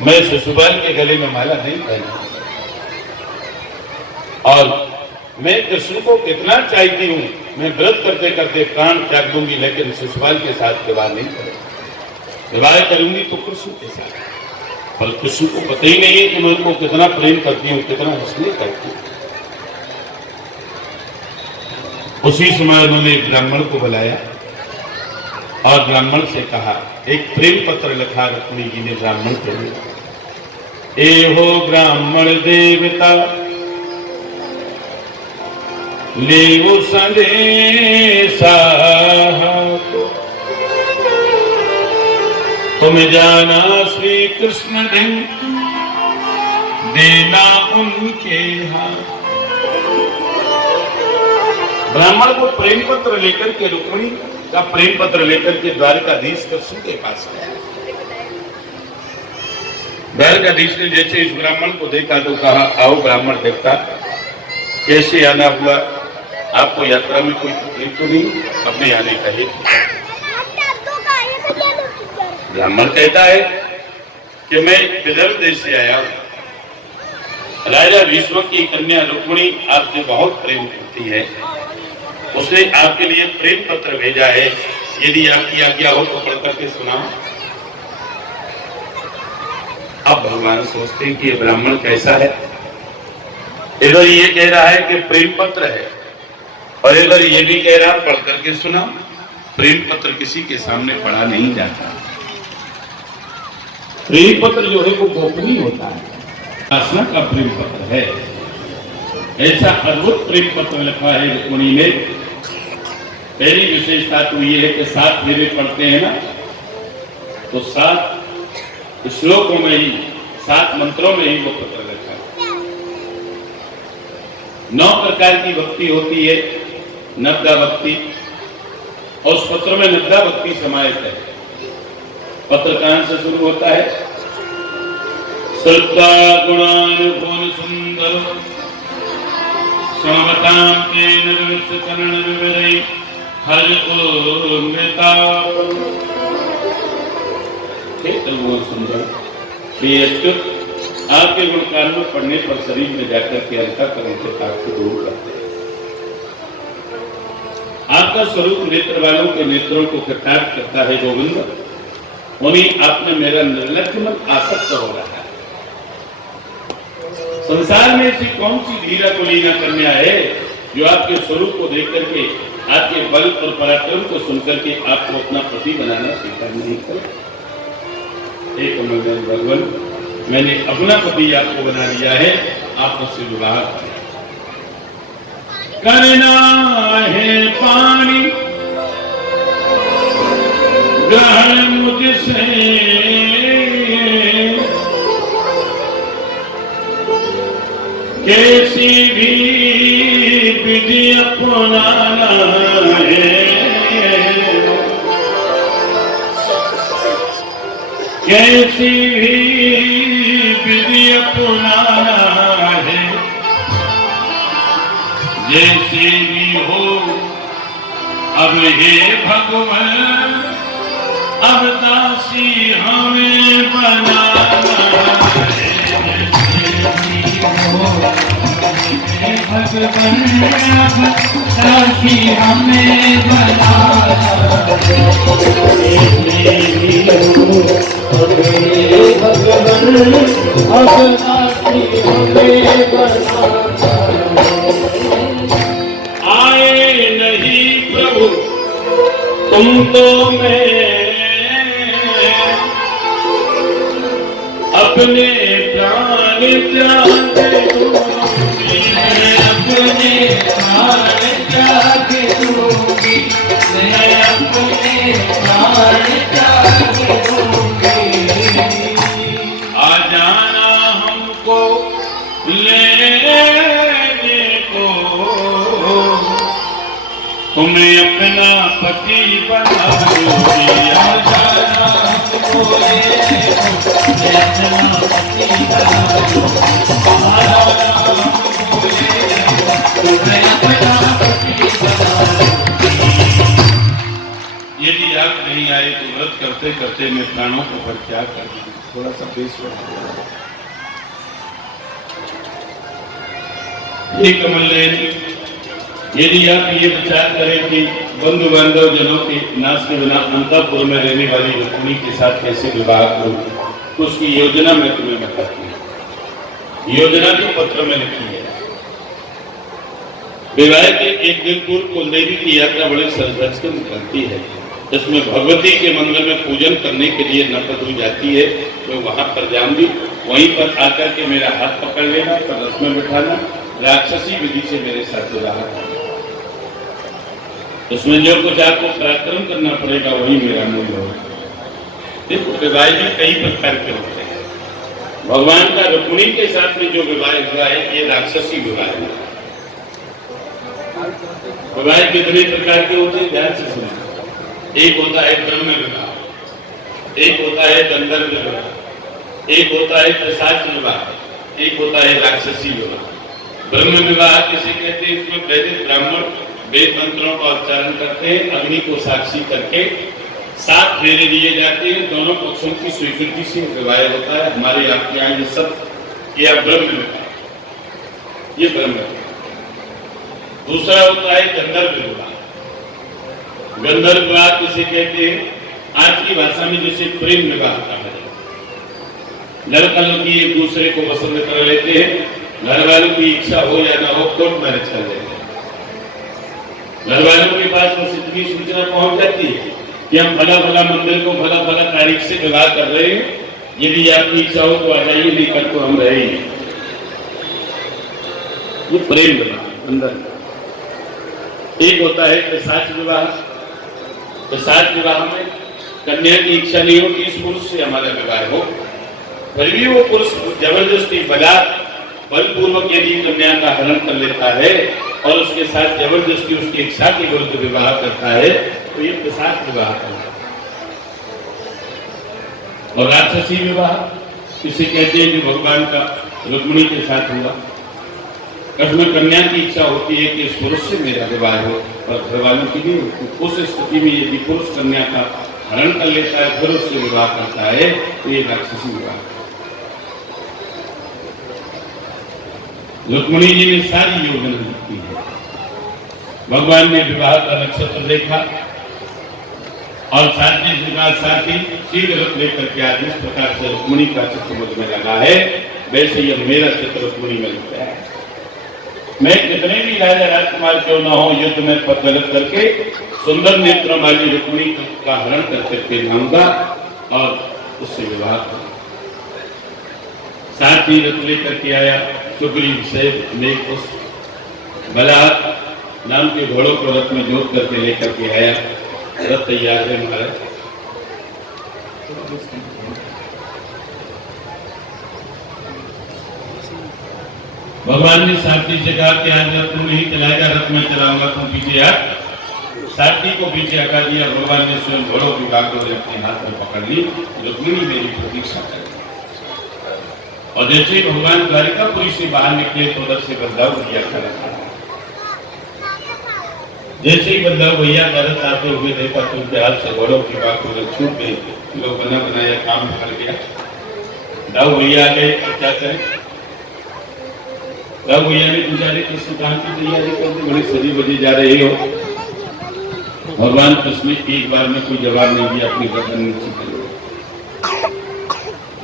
मैं शिशुपाल के गले में माला नहीं पहना, और मैं कृष्ण को कितना चाहती हूँ, मैं व्रत करते करते प्राण त्याग दूंगी, लेकिन शिशुपाल के साथ विवाह नहीं करूंगी। विवाह करूंगी तो कृष्ण के साथ, पर कृष्ण को पता ही नहीं है कि मैं उनको कितना प्रेम करती हूँ, कितना स्नेह करती हूँ। उसी समय उन्होंने एक ब्राह्मण को बुलाया और ब्राह्मण से कहा, एक प्रेम पत्र लिखा रुक्मिणी जी ने ब्राह्मण के लिए। ए हो ब्राह्मण देवता ले वो संदेशा, तुम जाना श्री कृष्ण ढंग देना उनके हाथ। ब्राह्मण को प्रेम पत्र लेकर के रुक्मिणी का प्रेम पत्र लेकर के द्वारकाधीश कृष्ण के पास आया। द्वारकाधीश ने जैसे इस ब्राह्मण को देखा तो कहा, आओ ब्राह्मण देवता, कैसे आना हुआ, आपको यात्रा में कोई तकलीफ तो नहीं, अपने आने का हेतु। ब्राह्मण कहता है कि मैं विदर्भ देश से आया हूं, राजा भीष्म की कन्या रुक्मिणी आपसे बहुत प्रेम करती है, उसने आपके लिए प्रेम पत्र भेजा है, यदि आपकी आज्ञा हो तो पढ़ करके सुनाओ। अब भगवान सोचते हैं कि ये ब्राह्मण कैसा है, इधर ये कह रहा है कि प्रेम पत्र है और इधर ये भी कह रहा पढ़ करके सुनाओ। प्रेम पत्र किसी के सामने पढ़ा नहीं जाता, प्रेम पत्र जो है वो गोपनीय होता है, शासना का प्रेम पत्र है। ऐसा अद्भुत प्रेम पत्र लिखा है रुक्मिणी ने। पहली विशेषता तो ये है कि 7 फेरे पढ़ते हैं ना, तो 7 श्लोकों में ही, 7 मंत्रों में ही वो पत्र लिखा है। 9 प्रकार की भक्ति होती है, नवदा भक्ति, और उस पत्र में नवदा भक्ति समाहित है। पत्र कहां से शुरू होता है? श्रद्धा गुणानुभवन सुंदर समवतां के निर्विष्ट करण विवरई हर उन्नता। हे त्रिभुवन सुंदर, प्रिय अच्युत, आपके गुणगान पढ़ने पर शरीर में जाकर के अंतःकरण के ताप को दूर करते हैं। आपका स्वरूप नेत्र वालों के नेत्रों को कटाक्ष करता है गोविंद। उन्हीं आप में मेरा निर्लज मन आसक्त हो रहा है। संसार में ऐसी कौन सी धीरा को लीना कन्या है जो आपके स्वरूप को देख करके, आपके बल और पराक्रम को सुनकर के आपको अपना पति बनाना स्वीकार नहीं करे? एक भगवान, मैंने अपना पति आपको बना लिया है, आप मुझसे विवाह करना है। पानी ग्रहण मुझसे कैसी भी विधि अपनाना है, कैसी भी विधि अपनाना है, जैसे भी हो अब हे भगवान, अब दासी हमें बनाना है। भगवान अब दासी हमें बनाना है। भगवान अब दासी हमें बनाना है। आए नहीं प्रभु तुम तो मैं अपने प्राण त्याग दूंगी, अपने प्राण त्याग दूंगी, मैं अपने प्राण त्याग दूंगी। आ जाना हमको लेने को, तुम्हें अपना पति बना दूंगी। आ जाना हमको लेने को, मैं अपना पति बना दूंगी। आ जाना हमको लेने को, मैं अपना पति बना दूंगी। यदि आप नहीं आए तो व्रत करते करते मैं प्राणों को परित्याग कर दूंगी। थोड़ा सा पेश ये कमलनयन, यदि आप ये विचार करें कि बंधु बांधव जनों के नाश के बिना अंतःपुर में रहने वाली रुक्मिणी के साथ कैसे विवाह करूं, तो उसकी योजना मैं तुम्हें बताती हूँ। योजना भी पत्र में लिखी है। विवाह के एक दिन पूर्व कुलदेवी की यात्रा बड़े सज कर निकलती है। जिसमें भगवती के मंदिर में पूजन करने के लिए नपदू जाती है, तो वहां पर जाऊंगी, वहीं पर आकर के मेरा हाथ पकड़ लेना, पर रस में बिठाना, राक्षसी विधि से मेरे साथ विवाह करना। उसमें जो कुछ आपको पराक्रम करना पड़ेगा वही मेरा मूल्य होगा। देखो, विवाह में कई प्रकार के होते हैं। भगवान का रुक्मिणी के साथ में जो विवाह हुआ है, ये राक्षसी विवाह है। विवाह कितने प्रकार के होते हैं, ध्यान से सुनो। एक होता है ब्रह्म विवाह, एक होता है गंधर्व विवाह, एक होता है पिशाच विवाह, एक होता है राक्षसी विवाह। ब्रह्म विवाह किसे कहते हैं? इसमें पहले ब्राह्मण वेद मंत्रों का उच्चारण करते हैं, अग्नि को साक्षी करके 7 फेरे दिए जाते हैं, दोनों पक्षों की स्वीकृति से विवाह होता है। हमारे आपके यहाँ ये सब किया ब्रह्म विवाह, ये ब्रह्म विवाह। दूसरा होता है गंधर्व विवाह। गंधर्व विवाह किसे कहते हैं? आज की भाषा में जिसे प्रेम विवाह कहा जाए। लड़का लड़की एक दूसरे को पसंद कर लेते हैं, घर वालों की इच्छा हो या ना हो कोर्ट मैरिज कर लेते हैं। घर वालों के पास बस इतनी सूचना पहुंच जाती है कि हम भला भला मंदिर को भला भला तारीख से विवाह कर रहे हैं, यदि आपकी इच्छा हो तो आ जाइए, नहीं कर तो हम रहेंगे। ये प्रेम विवाह अंदर। एक होता है पिशाच विवाह। पिशाच विवाह में कन्या की इच्छा नहीं होती इस पुरुष से हमारा विवाह हो, फिर भी वो पुरुष जबरदस्ती बलात् बलपूर्वक यदि कन्या का हरण कर लेता है और उसके साथ जबरदस्ती उसकी इच्छा के विरुद्ध विवाह करता है तो ये पिशाच विवाह करता है। और राक्षसी विवाह इसे कहते हैं कि भगवान का रुक्मिणी के साथ हुआ। उसमें कन्या की इच्छा होती है कि इस पुरुष से मेरा विवाह हो और घर वालों की भी उस स्थिति में यदि पुरुष कन्या का हरण कर लेता है फिर उससे विवाह करता है तो ये राक्षसी विवाह। रुक्मिणी जी ने सारी योजना की है। भगवान ने विवाह का नक्षत्र देखा और साथी जी का साथी शीघ्र रथ लेकर के आज इस प्रकार से रुक्मिणी का चित्र मुझ में लगा है, वैसे यह मेरा चित्र रुक्मिणी में लगता है। मैं कितने भी राजा राजकुमार क्यों ना हो युद्ध में पदगलत करके सुंदर नेत्रों वाली रुक्मिणी का हरण करके लाऊंगा और उससे विवाह करूंगा। साथ ही रथ लेकर के आया सुग्रीव से बलहार नाम के घोड़ों को रथ में जोत करके लेकर के आया। रथ तैयार है महाराज। भगवान ने सारथी से कहा कि आज रथ तुम नहीं चलाएगा, रथ में चलाऊंगा, तुम पीछे आ। सारथी को पीछे हटा दिया। भगवान ने स्वयं घोड़ों की बागडोर अपने हाथ में पकड़ ली। रुक्मिणी मेरी प्रतीक्षा कर रही। और जैसे ही भगवान द्वारिकापुरी से बाहर निकले तो उधर से बदलाव भैया खड़ा था। जैसे ही बदलाव भैया घर आते हुए देखा तो उनके हाथ से घोड़ों की बागडोर छूट गई। लोग बना बनाया काम कर गया। दाऊ भैया आ गए, क्या करें? दाऊ भैया ने पूछा रे किस काम की तैयारी करते, बड़ी सजी बजी जा रही हो। भगवान कृष्ण एक बार में कोई जवाब नहीं दिया, अपनी गर्दन नीचे कर ली।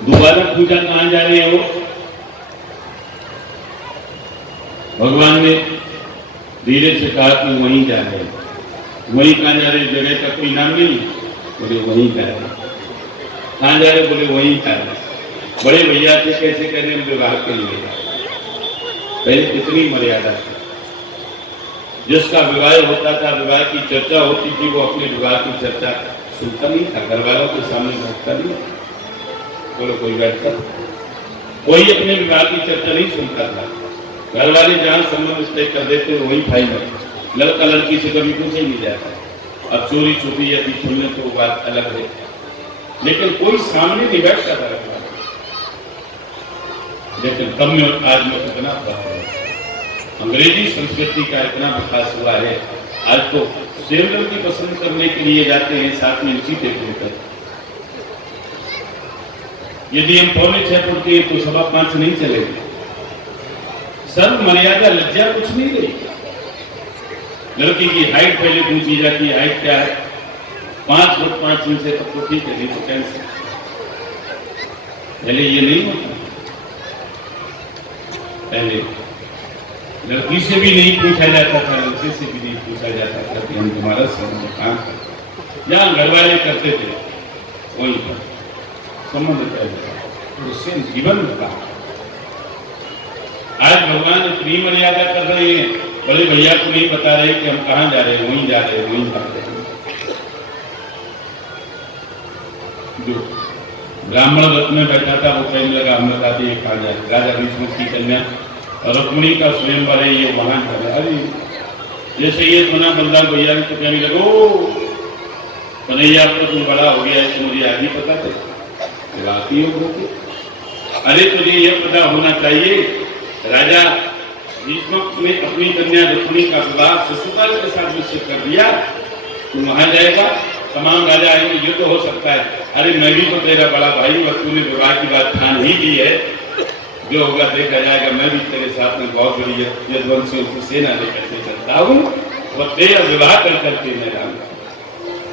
दोबारा पूछा कहां जा रहे हो? भगवान ने धीरे से कहा कि वहीं जा रहे हैं। वहीं कहां जा रहे? जगह का कोई नाम नहीं। बोले वहीं जा रहे। कहां जा रहे? बोले वहीं जा रहे। बड़े भैया से कैसे करें विवाह के लिए? पहले कितनी मर्यादा थी। जिसका विवाह होता था, विवाह की चर्चा होती थी, वो अपने विवाह की चर्चा सुनता नहीं था, घर वालों के सामने बैठता नहीं। बोलो कोई बैठता? कोई अपने विवाह की चर्चा नहीं सुनता था। घर वाले जहां संबंध तय कर देते वही फाइनल। लड़का लड़की से कभी पूछे नहीं जाता। अब चोरी छुपी यदि सुनने तो बात अलग है, लेकिन कोई सामने नहीं बैठता था। लेकिन कम में आज में कितना फर्क है। अंग्रेजी संस्कृति का इतना विकास हुआ है। आज तो सेवलों की पसंद करने के लिए जाते हैं, साथ में उसी टेबल पर। यदि हम 4.6 फुट के तो 5.25 नहीं चलेंगे। सर्व मर्यादा लज्जा कुछ नहीं रही। लड़की की हाइट पहले पूछी जाती है, हाइट क्या है? 5 फुट 5 इंच है, तब तो ठीक है, नहीं तो कैंसिल। पहले ये नहीं होता। पहले लड़की से भी नहीं पूछा जाता था, लड़के से भी नहीं पूछा जाता था कि हम तुम्हारा संबंध कहाँ करते। जहाँ घर वाले करते थे वहीं पर संबंध तय होता, उससे जीवन होता। आज भगवान इतनी मर्यादा कर रहे हैं, बड़े भैया को नहीं बता रहे कि हम कहाँ जा रहे हैं, वहीं जा रहे हैं, वहीं जा रहे हैं। जो ब्राह्मण रथ में बैठा था वो कहने लगा हम बता दिए कहाँ जाए। राजा भीष्म की कन्या रुक्मिणी का स्वयंवर है, ये वहां जा। अरे जैसे ये सुना बलराम भैया ने तो कहने लगो कन्हैया तो तुम बड़ा हो गया है, मुझे आज ही पता था। बाकी होगी। अरे तुझे यह पता होना चाहिए राजा भीष्म ने अपनी कन्या रुक्मिणी का विवाह शिशुपाल के साथ निश्चित कर दिया। तुम वहां जाएगा, तमाम राजा आएंगे, युद्ध हो सकता है। अरे मैं भी तो तेरा बड़ा भाई और तूने विवाह की बात ठान ही दी है, जो होगा देखा जाएगा। मैं भी तेरे साथ में बहुत बड़ी यदुवंशियों की सेना लेकर के चलता हूँ और तेरा विवाह कर करके मैं रहूंगा।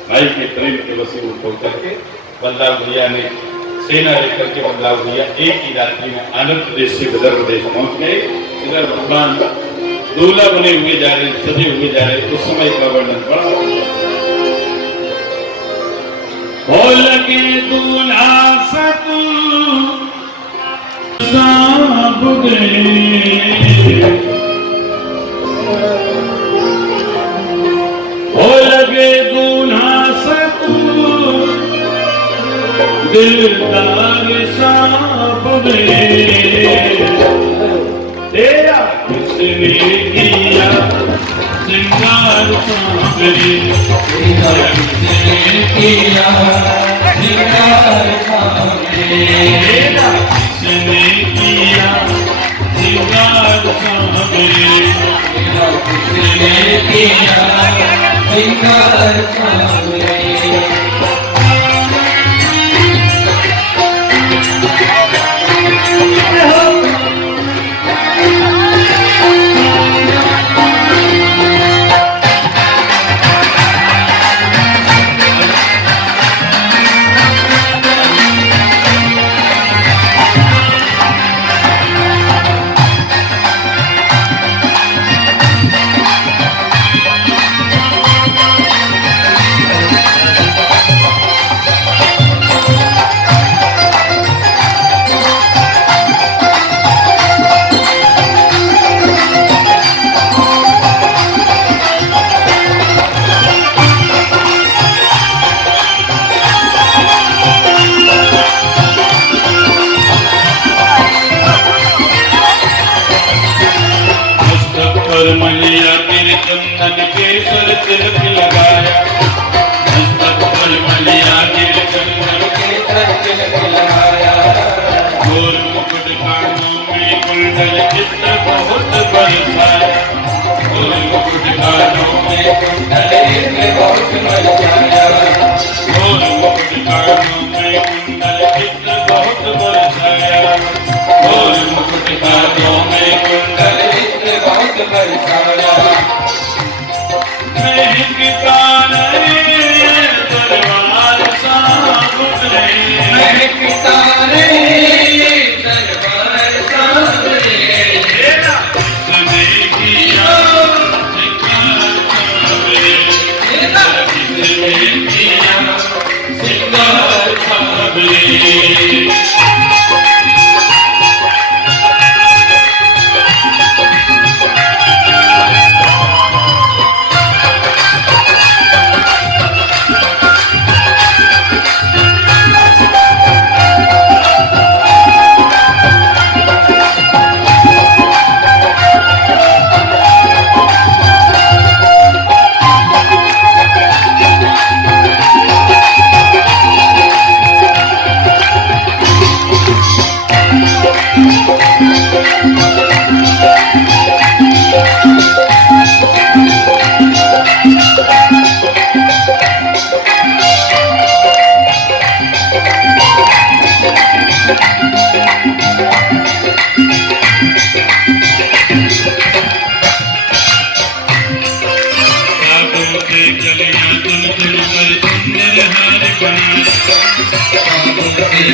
भाई के प्रेम के वसीले होकर के बलराम भैया ने सेना लेकर के बलराम भैया एक ही रात्रि में आंध्र प्रदेश से विदर्भ देश पहुंच गए। इधर भगवान दूल्हा बने हुए जा रहे, सजे हुए जा रहे। उस समय का वर्णन बड़ा हो लगे दूल्हा सतु हो लगे दूल्हा सतु दिलदार साब किसने किया श्रृंगार सांवरे, तेरा किसने किया श्रृंगार सांवरे, तेरा किसने किया श्रृंगार सांवरे, तेरा किसने किया श्रृंगार सांवरे। मलिया तेरे चंदन केसर तिलक लगाया, मस्तक पर मलिया तेरे चंदन केसर तिलक लगाया, गोर मुकुट कानों में कुंडल चित्र बहुत बरसाया, गोर मुकुट कानों में कुंडल इत्र बहुत बरसाया, गोर मुकुट कानों में कुंडल चित्र बहुत बरसाया, गोर मुकुट कानों में कुंडल इत्र बहुत बरसाया। महकता रहे दरबार सामने, महकता रहे दरबार सामने, तेरा किसने किया श्रृंगार सांवरे, तेरा किसने किया श्रृंगार सांवरे।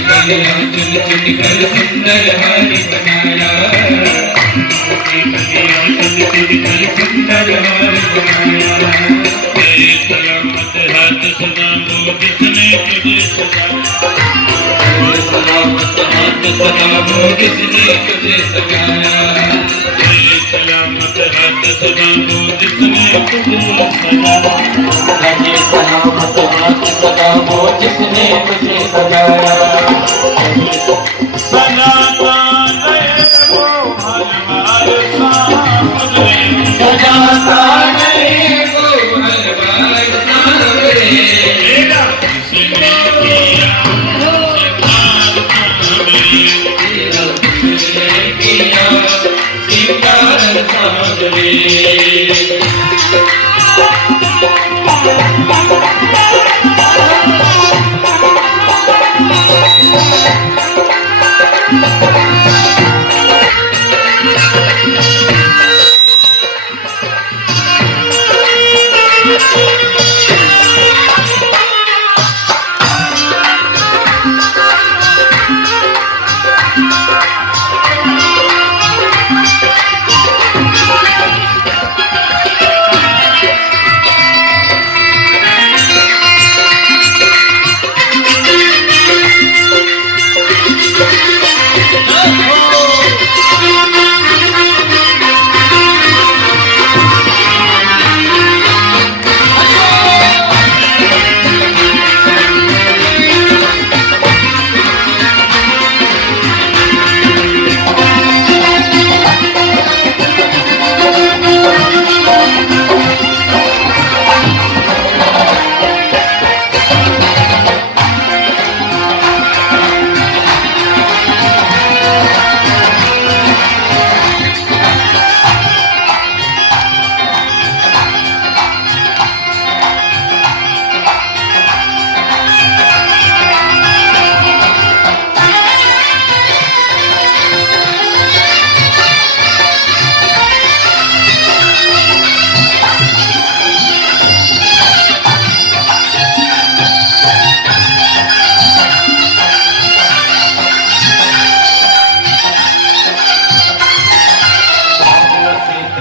कलियां चुन चुन कर सुंदर हार बनाया, कलियां चुन चुन कर सुंदर हार बनाया, तेरे सलामत हाथ सदा वो जिसने तुझे सजाया, और सलामत हाथ सदा वो जिसने तुझे सजाया, तेरे सलामत हाथ सदा वो जिसने तुझे सजाया, तेरे सलामत हाथ सदा वो जिसने तुझे सजाया। सजाता रहे वो हर बार सांवरे, सजाता रहे वो हर बार सांवरे, तेरा किसने किया श्रृंगार सांवरे, तेरा किसने किया श्रृंगार सांवरे।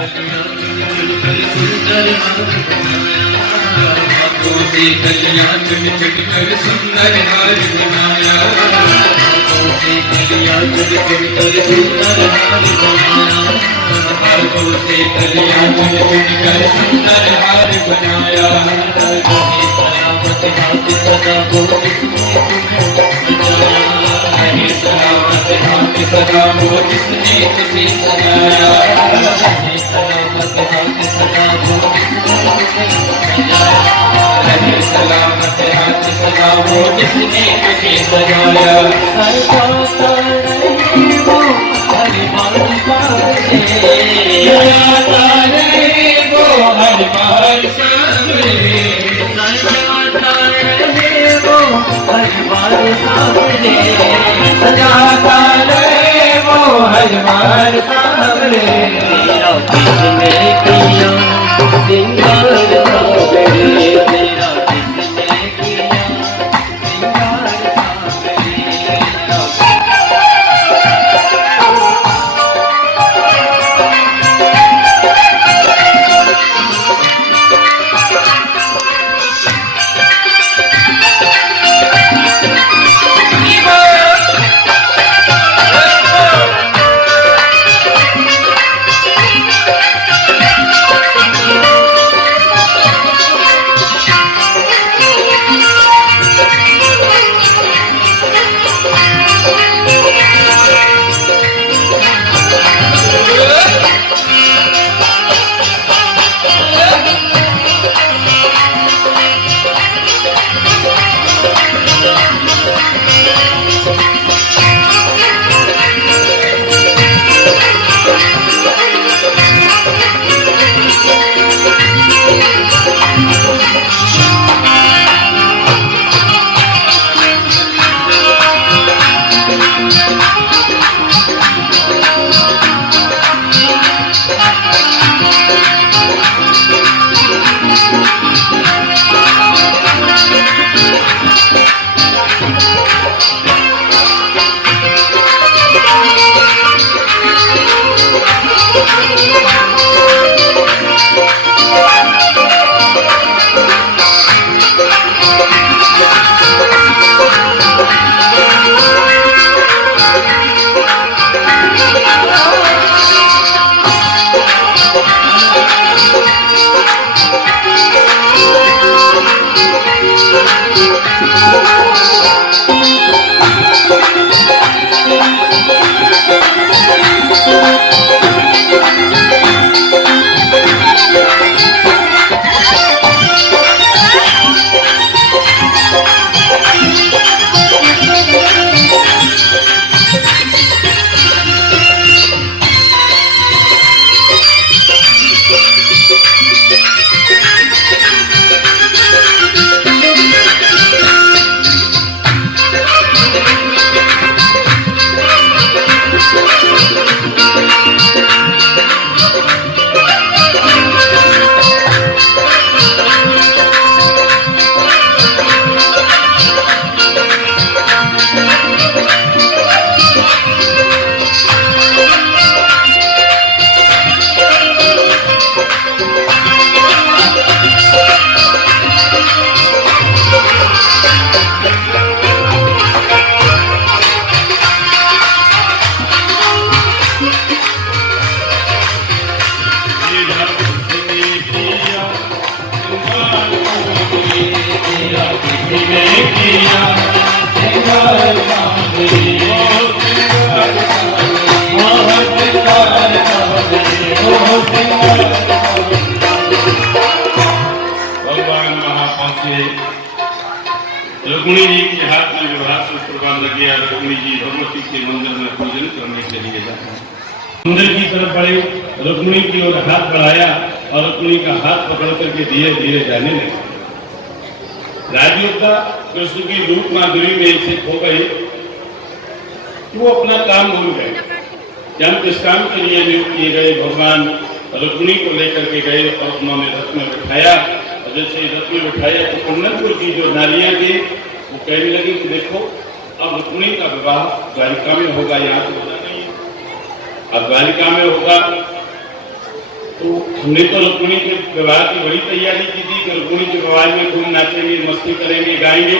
कलिया चुन सुंदर हार बनाया हाथों से कलिया चुन कर सुंदर हार बनाया हाथों से कलिया चुन कर सुंदर हार बनाया हाथों से कलिया चुन कर सुंदर हार बनाया रहे सलामत हाथ सदा वो जिसने तुम्हें सजाया रहे सलामत हाथ सदा वो जिसने तुम्हें सजाया रहे सलामत हाथ सदा वो जिसने तुम्हें सजाया रहे सलामत हाथ सदा वो जिसने तुझे सजाया सजाता रहे वो हर बार सामने सजाता रहे वो हर बार सामने सजाता रहे वो हर बार सामने सजाता रहे वो हर बार सामने तेरा किसने किया सिंगार सामने तेरा किसने किया सिंगार सामने भगवान वहां पहुंचे। रुक्मिणी जी के हाथ में विवाह सूत्र बांध गया। रुक्मिणी जी भगवती के मंदिर में पूजन करने के लिए जाए। मंदिर की तरफ बढ़े, रुक्मिणी की ओर हाथ बढ़ाया और रुक्मिणी का हाथ पकड़ करके धीरे धीरे जाने लगे। राजयोद्धा कृष्ण की रूप माधुरी में ऐसे खो गए कि वो अपना काम भूल गए। हम किस काम के लिए नियुक्त किए गए, भगवान रुक्मिणी को लेकर के गए और उन्होंने रथ में बिठाया। और जैसे रथ में बिठाया तो कुंडनपुर की जो नारियां थी वो कहने लगी कि देखो अब रुक्मिणी का विवाह द्वारिका में होगा, यहाँ तो होना नहीं है, अब द्वारिका में होगा। तो हमने तो रुक्मिणी के विवाह की बड़ी तैयारी की थी कि रुक्मिणी के विवाह में खूब नाचेंगे, मस्ती करेंगे, गाएंगे,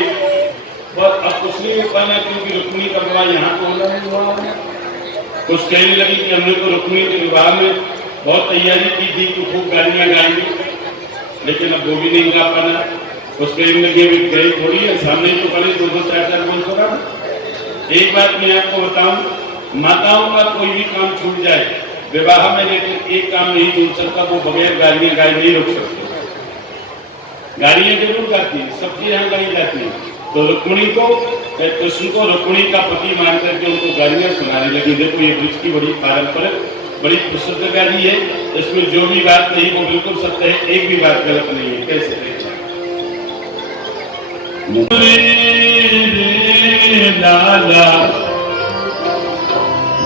पर अब कुछ नहीं हो पाना क्योंकि रुक्मिणी का विवाह यहाँ तो हो रहा है। कुछ कहने लगी कि हमने तो रुक्मिणी के विवाह में बहुत तैयारी की थी कि खूब गालियाँ गाएंगे, लेकिन अब वो भी नहीं गा पाना। कुछ कहने लगे भी गई थोड़ी है, सामने तो पड़े दो दो चार चार बोल थोड़ा। एक बात मैं आपको बताऊं, माताओं का कोई भी काम छूट जाए विवाह में, लेकिन एक काम नहीं छूट सकता, वो बगैर गालियां गाए नहीं रुक सकते। गालियां जरूर गाती है, सब चीज यहाँ गाई जाती है। तो रुक्मिणी को, कृष्ण को रुक्मिणी का पति मान करके उनको गालियां सुनाने लगी। देखो ये ब्रज की बड़ी पारंपरिक, बड़ी प्रसिद्ध गाली है। इसमें जो भी बात कही वो बिल्कुल सत्य है, एक भी बात गलत नहीं है। कैसे लाला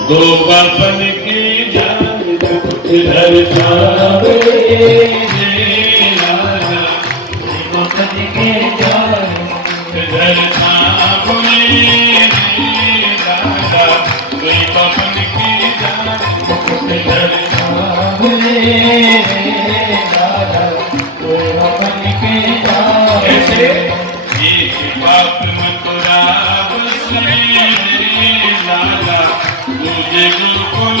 दो बपन की जान इधर सावे लाला, बपन के जान इधर सावे लाला, कोई बपन की जान इधर सावे लाला, कोई बपन के जान। ऐसे एक बाप मथुरा बसे लाला, तुझे गोकुल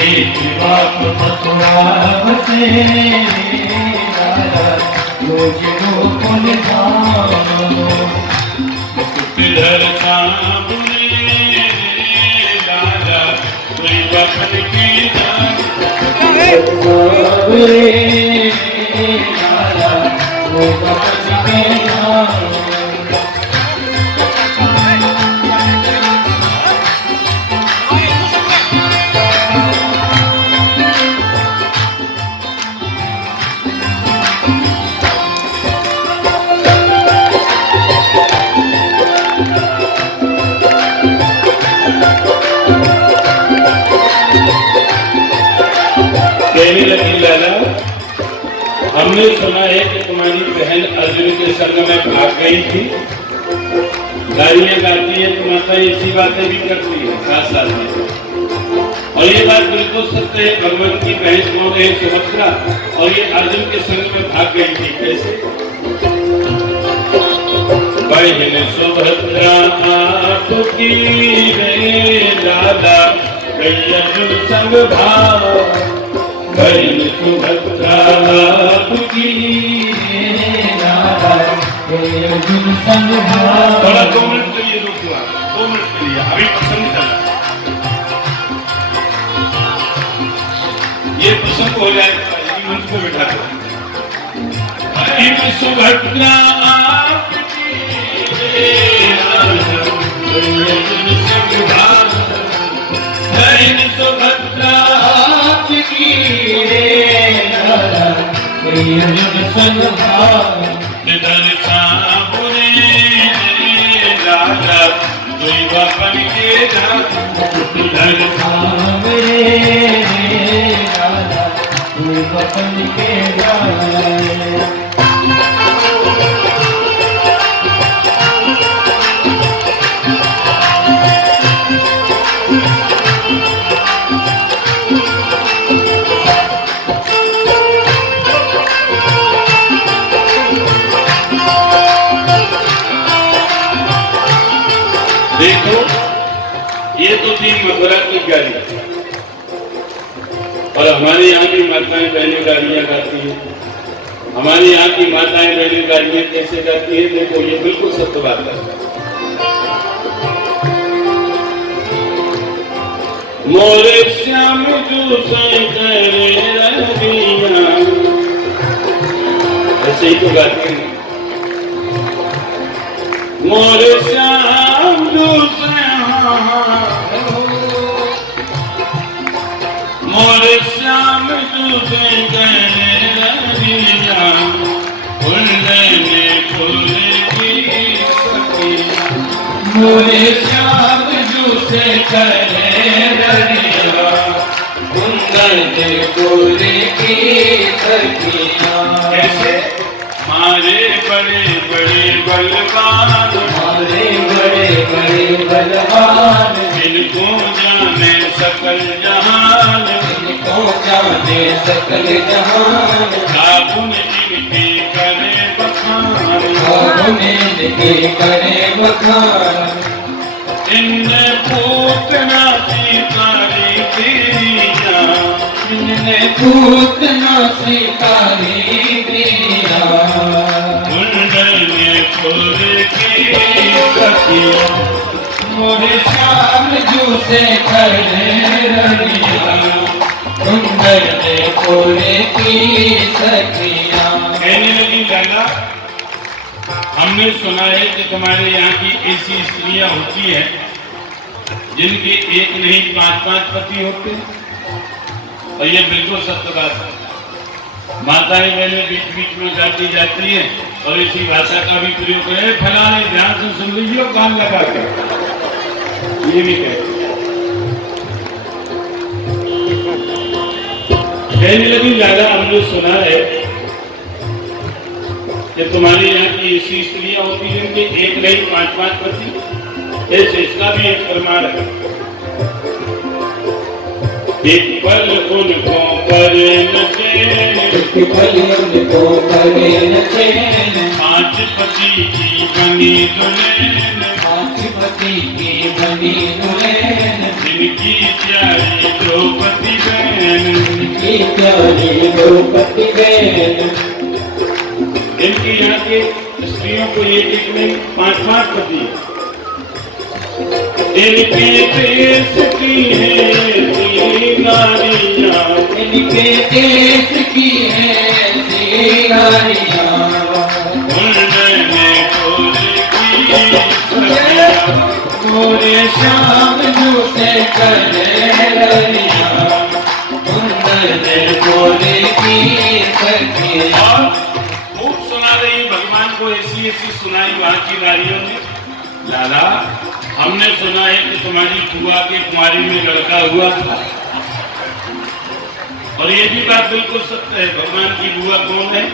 एक बाप मथुरा बसे लाला, तुझे गोकुल इधर सामने लाला, कोई बपन की जान लाला, कोई बपन के जान। कहने लगी लाला, हमने सुना है कि तुम्हारी बहन अर्जुन के संग में भाग गई थी, गालियां गाती है तो माता ऐसी बातें भी करती है साथ साथ में। और ये बात बिल्कुल सत्य है, भगवान की बहन हो गई सुभद्रा और ये अर्जुन के संग में भाग गई थी। कैसे? बहन सुभद्रा आपकी लाला, गई अर्जुन संग भाग, बहन सुभद्रा आपकी लाला, कोई अर्जुन संग भाग। थोड़ा 2 मिनट के लिए रुकूंगा, 2 मिनट के लिए, अभी प्रसंग चल रहा है। ये प्रसंग हो जाए मंच को बिठा दो। बहन सुभद्रा आपकी लाला, कोई अर्जुन संग भाग, बहन सुभद्रा आपकी लाला, कोई अर्जुन संग भाग। इधर सामने लाला, कोई बपन के जान इधर सामने लाला, कोई बपन के जान। देखो ये तो थी मथुरा की गाली, और हमारे यहाँ की माताएं बहनें गालियां गाती हैं। हमारे यहाँ की माताएं बहनें गालियां कैसे गाती हैं? देखो ये बिल्कुल सत्य बात है। मोरे श्याम जो करे रविया, ऐसे ही तो गाती हैं। मोरे श्याम जो मोरे श्याम तुझे कहने रविया, फूलने फूल की सखिया। मोरे श्याम जूसे कहने रविया, फूलने फूल की सखिया। ऐसे मारे बड़े बड़े बलवान, मारे बड़े बड़े बलवान, इनको जाने सकल जहान, इनको जाने सकल जहान, साबुन इनके करे बखान, साबुन इनके करे बखान। इनने पूतना सितारी तेरी जान, इनने पूतना सितारी दिया, कुंडल खोल के सखिया, मोरे श्याम जू से करे रनिया, कुंडल ने खोले की सखिया। कहने लगी लाला, हमने सुना है कि तुम्हारे यहाँ की ऐसी स्त्रियां होती है जिनके एक नहीं 5-5 पति होते हैं, और ये बिल्कुल सत्य बात है। माताएं बहनें बीच बीच में गाती जाती हैं और इसी भाषा का भी प्रयोग है, फलाने ध्यान से सुन लीजिए और कान लगा के, ये भी कहने लगी लाला, हमने सुना है कि तुम्हारे यहाँ की ऐसी स्त्रियां होती हैं जिनके एक नहीं 5-5 पति, ऐसे इसका भी एक प्रमाण है। एक पल उनको करे न चैन, एक पल उनको करे न चैन, 5 पति की बनी दुल्हन, 5 पति की बनी दुल्हन, जिनकी प्यारी द्रौपदी बहन, की प्यारी द्रौपदी बहन। इनके यहाँ के स्त्रियों को एक नहीं 5-5 पति है। इनके देश की है नारियां, इनके देश की है ऐसी नारियां, उन्होंने खोल की सखियां, मोरे श्याम जू से करे रनिया, कुंडल खोले की सखिया। और खूब सुना रही भगवान को, ऐसी सुनाई वहां की नारियों ने। लाला, हमने सुना है कि तुम्हारी बुआ के कुंवारी में लड़का हुआ था, और ये भी बात बिल्कुल सत्य है। भगवान की बुआ कौन है?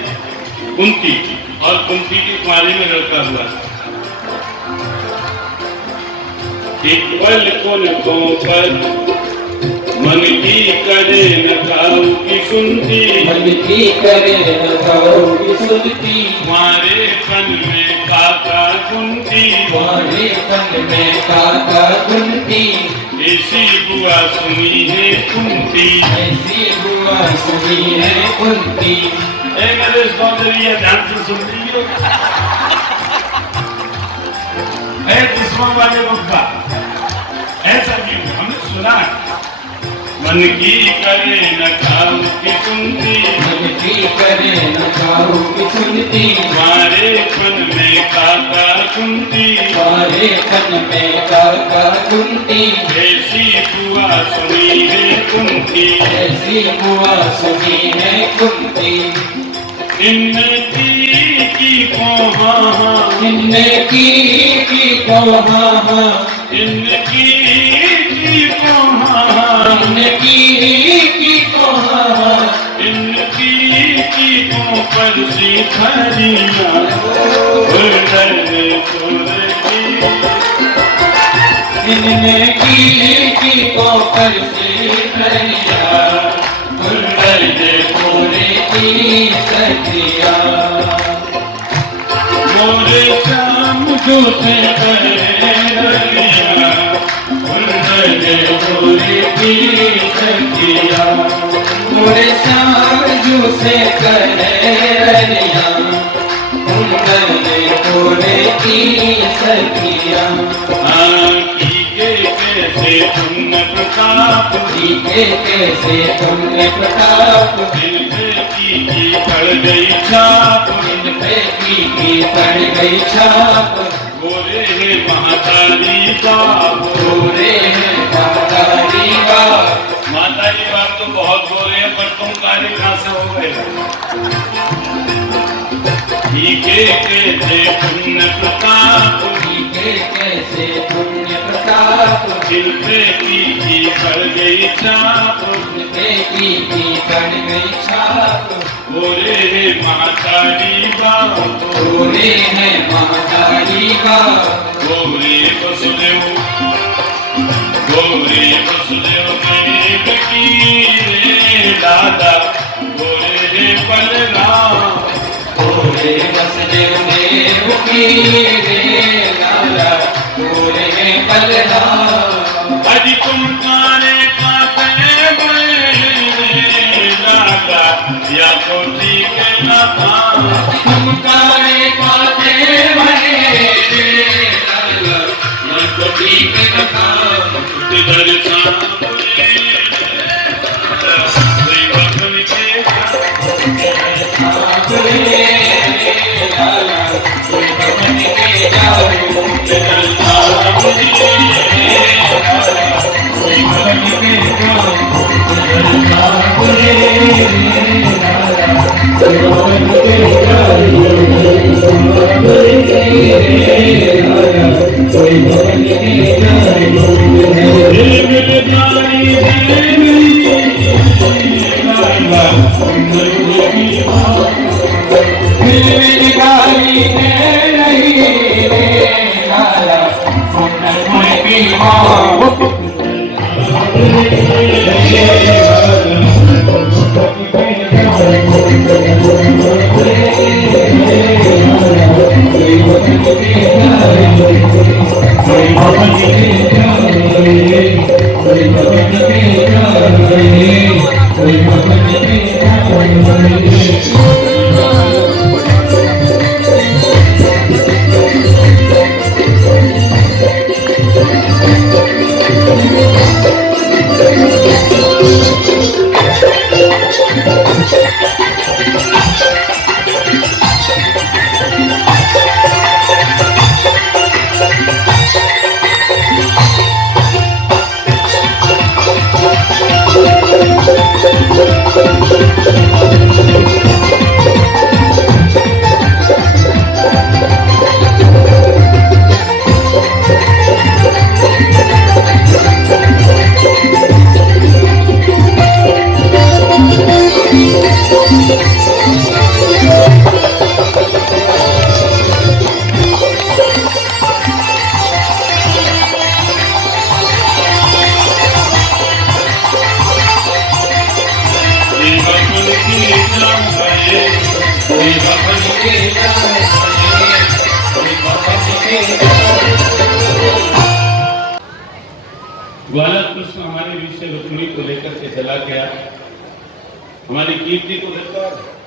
कुंती, और कुंती के कुंवारी में लड़का हुआ था। एक पल को पर मन की करे न खाऊ की सुनती, मन की करे न खाऊ की सुनती, तुम्हारे पन में काका कुंती, तुम्हारे पन में काका कुंती, ऐसी बुआ सुनी है कुंती, ऐसी बुआ सुनी है कुंती। नरेश चौधरी, ध्यान से सुन लीजिए, दुश्मन वाले बब्बा ऐसा क्यों? हमने सुना है, मन की करे न खाऊ की सुनती, मन की करे न खाऊ की सुनती, तुम्हारे पन में काका कुंती, तुम्हारे पन में काका कुंती, ऐसी बुआ सुनी है कुंती, ऐसी बुआ सुनी है कुंती। इनकी को हाँ, इनने की को हाँ, इनकी को हाँ, इनकी को हाँ, इनकी को परसी खरिया, उड़न तुरकी, इनने की को परसी खरिया, उड़न पूरे की सखिया। मोरे श्याम जो से करे रनिया, उड़न पूरे की सखिया, मोरे श्याम जू से करे रनिया, कुंडल पूरे की सखिया। की के कैसे पुण्य प्रताप, के कैसे तुमने प्रताप, दिल पे की पड़ गई छाप, इन पे की पड़ गई छाप, गोरे है महातारी बाप, गोरे हैं मातारी बाप। माता जी बाप तो बहुत गोरे हैं, पर तुम कार्य कहाँ से हो गए? के कैसे पुण्य प्रताप, के कैसे पुण्य प्रताप, दिल पे की पड़ गई छाप, इन पे की पड़ गई छाप, गोरे है महातारी बाप, गोरे हैं मातारी बाप। गोरे वसुदेव, गोरे वसुदेव देव की रे लाला गोरे बलराम गोरे वसुदेव देव की रे लाला गोरे बलराम अज तुम काने काते बड़े लाला या तो ठीक न था तुम काने काते बड़े लाला या तो ठीक न था दर्शन ग्वाला कृष्ण हमारे बीच से रुक्मिणी को लेकर के चला गया, हमारी कीर्ति को देखा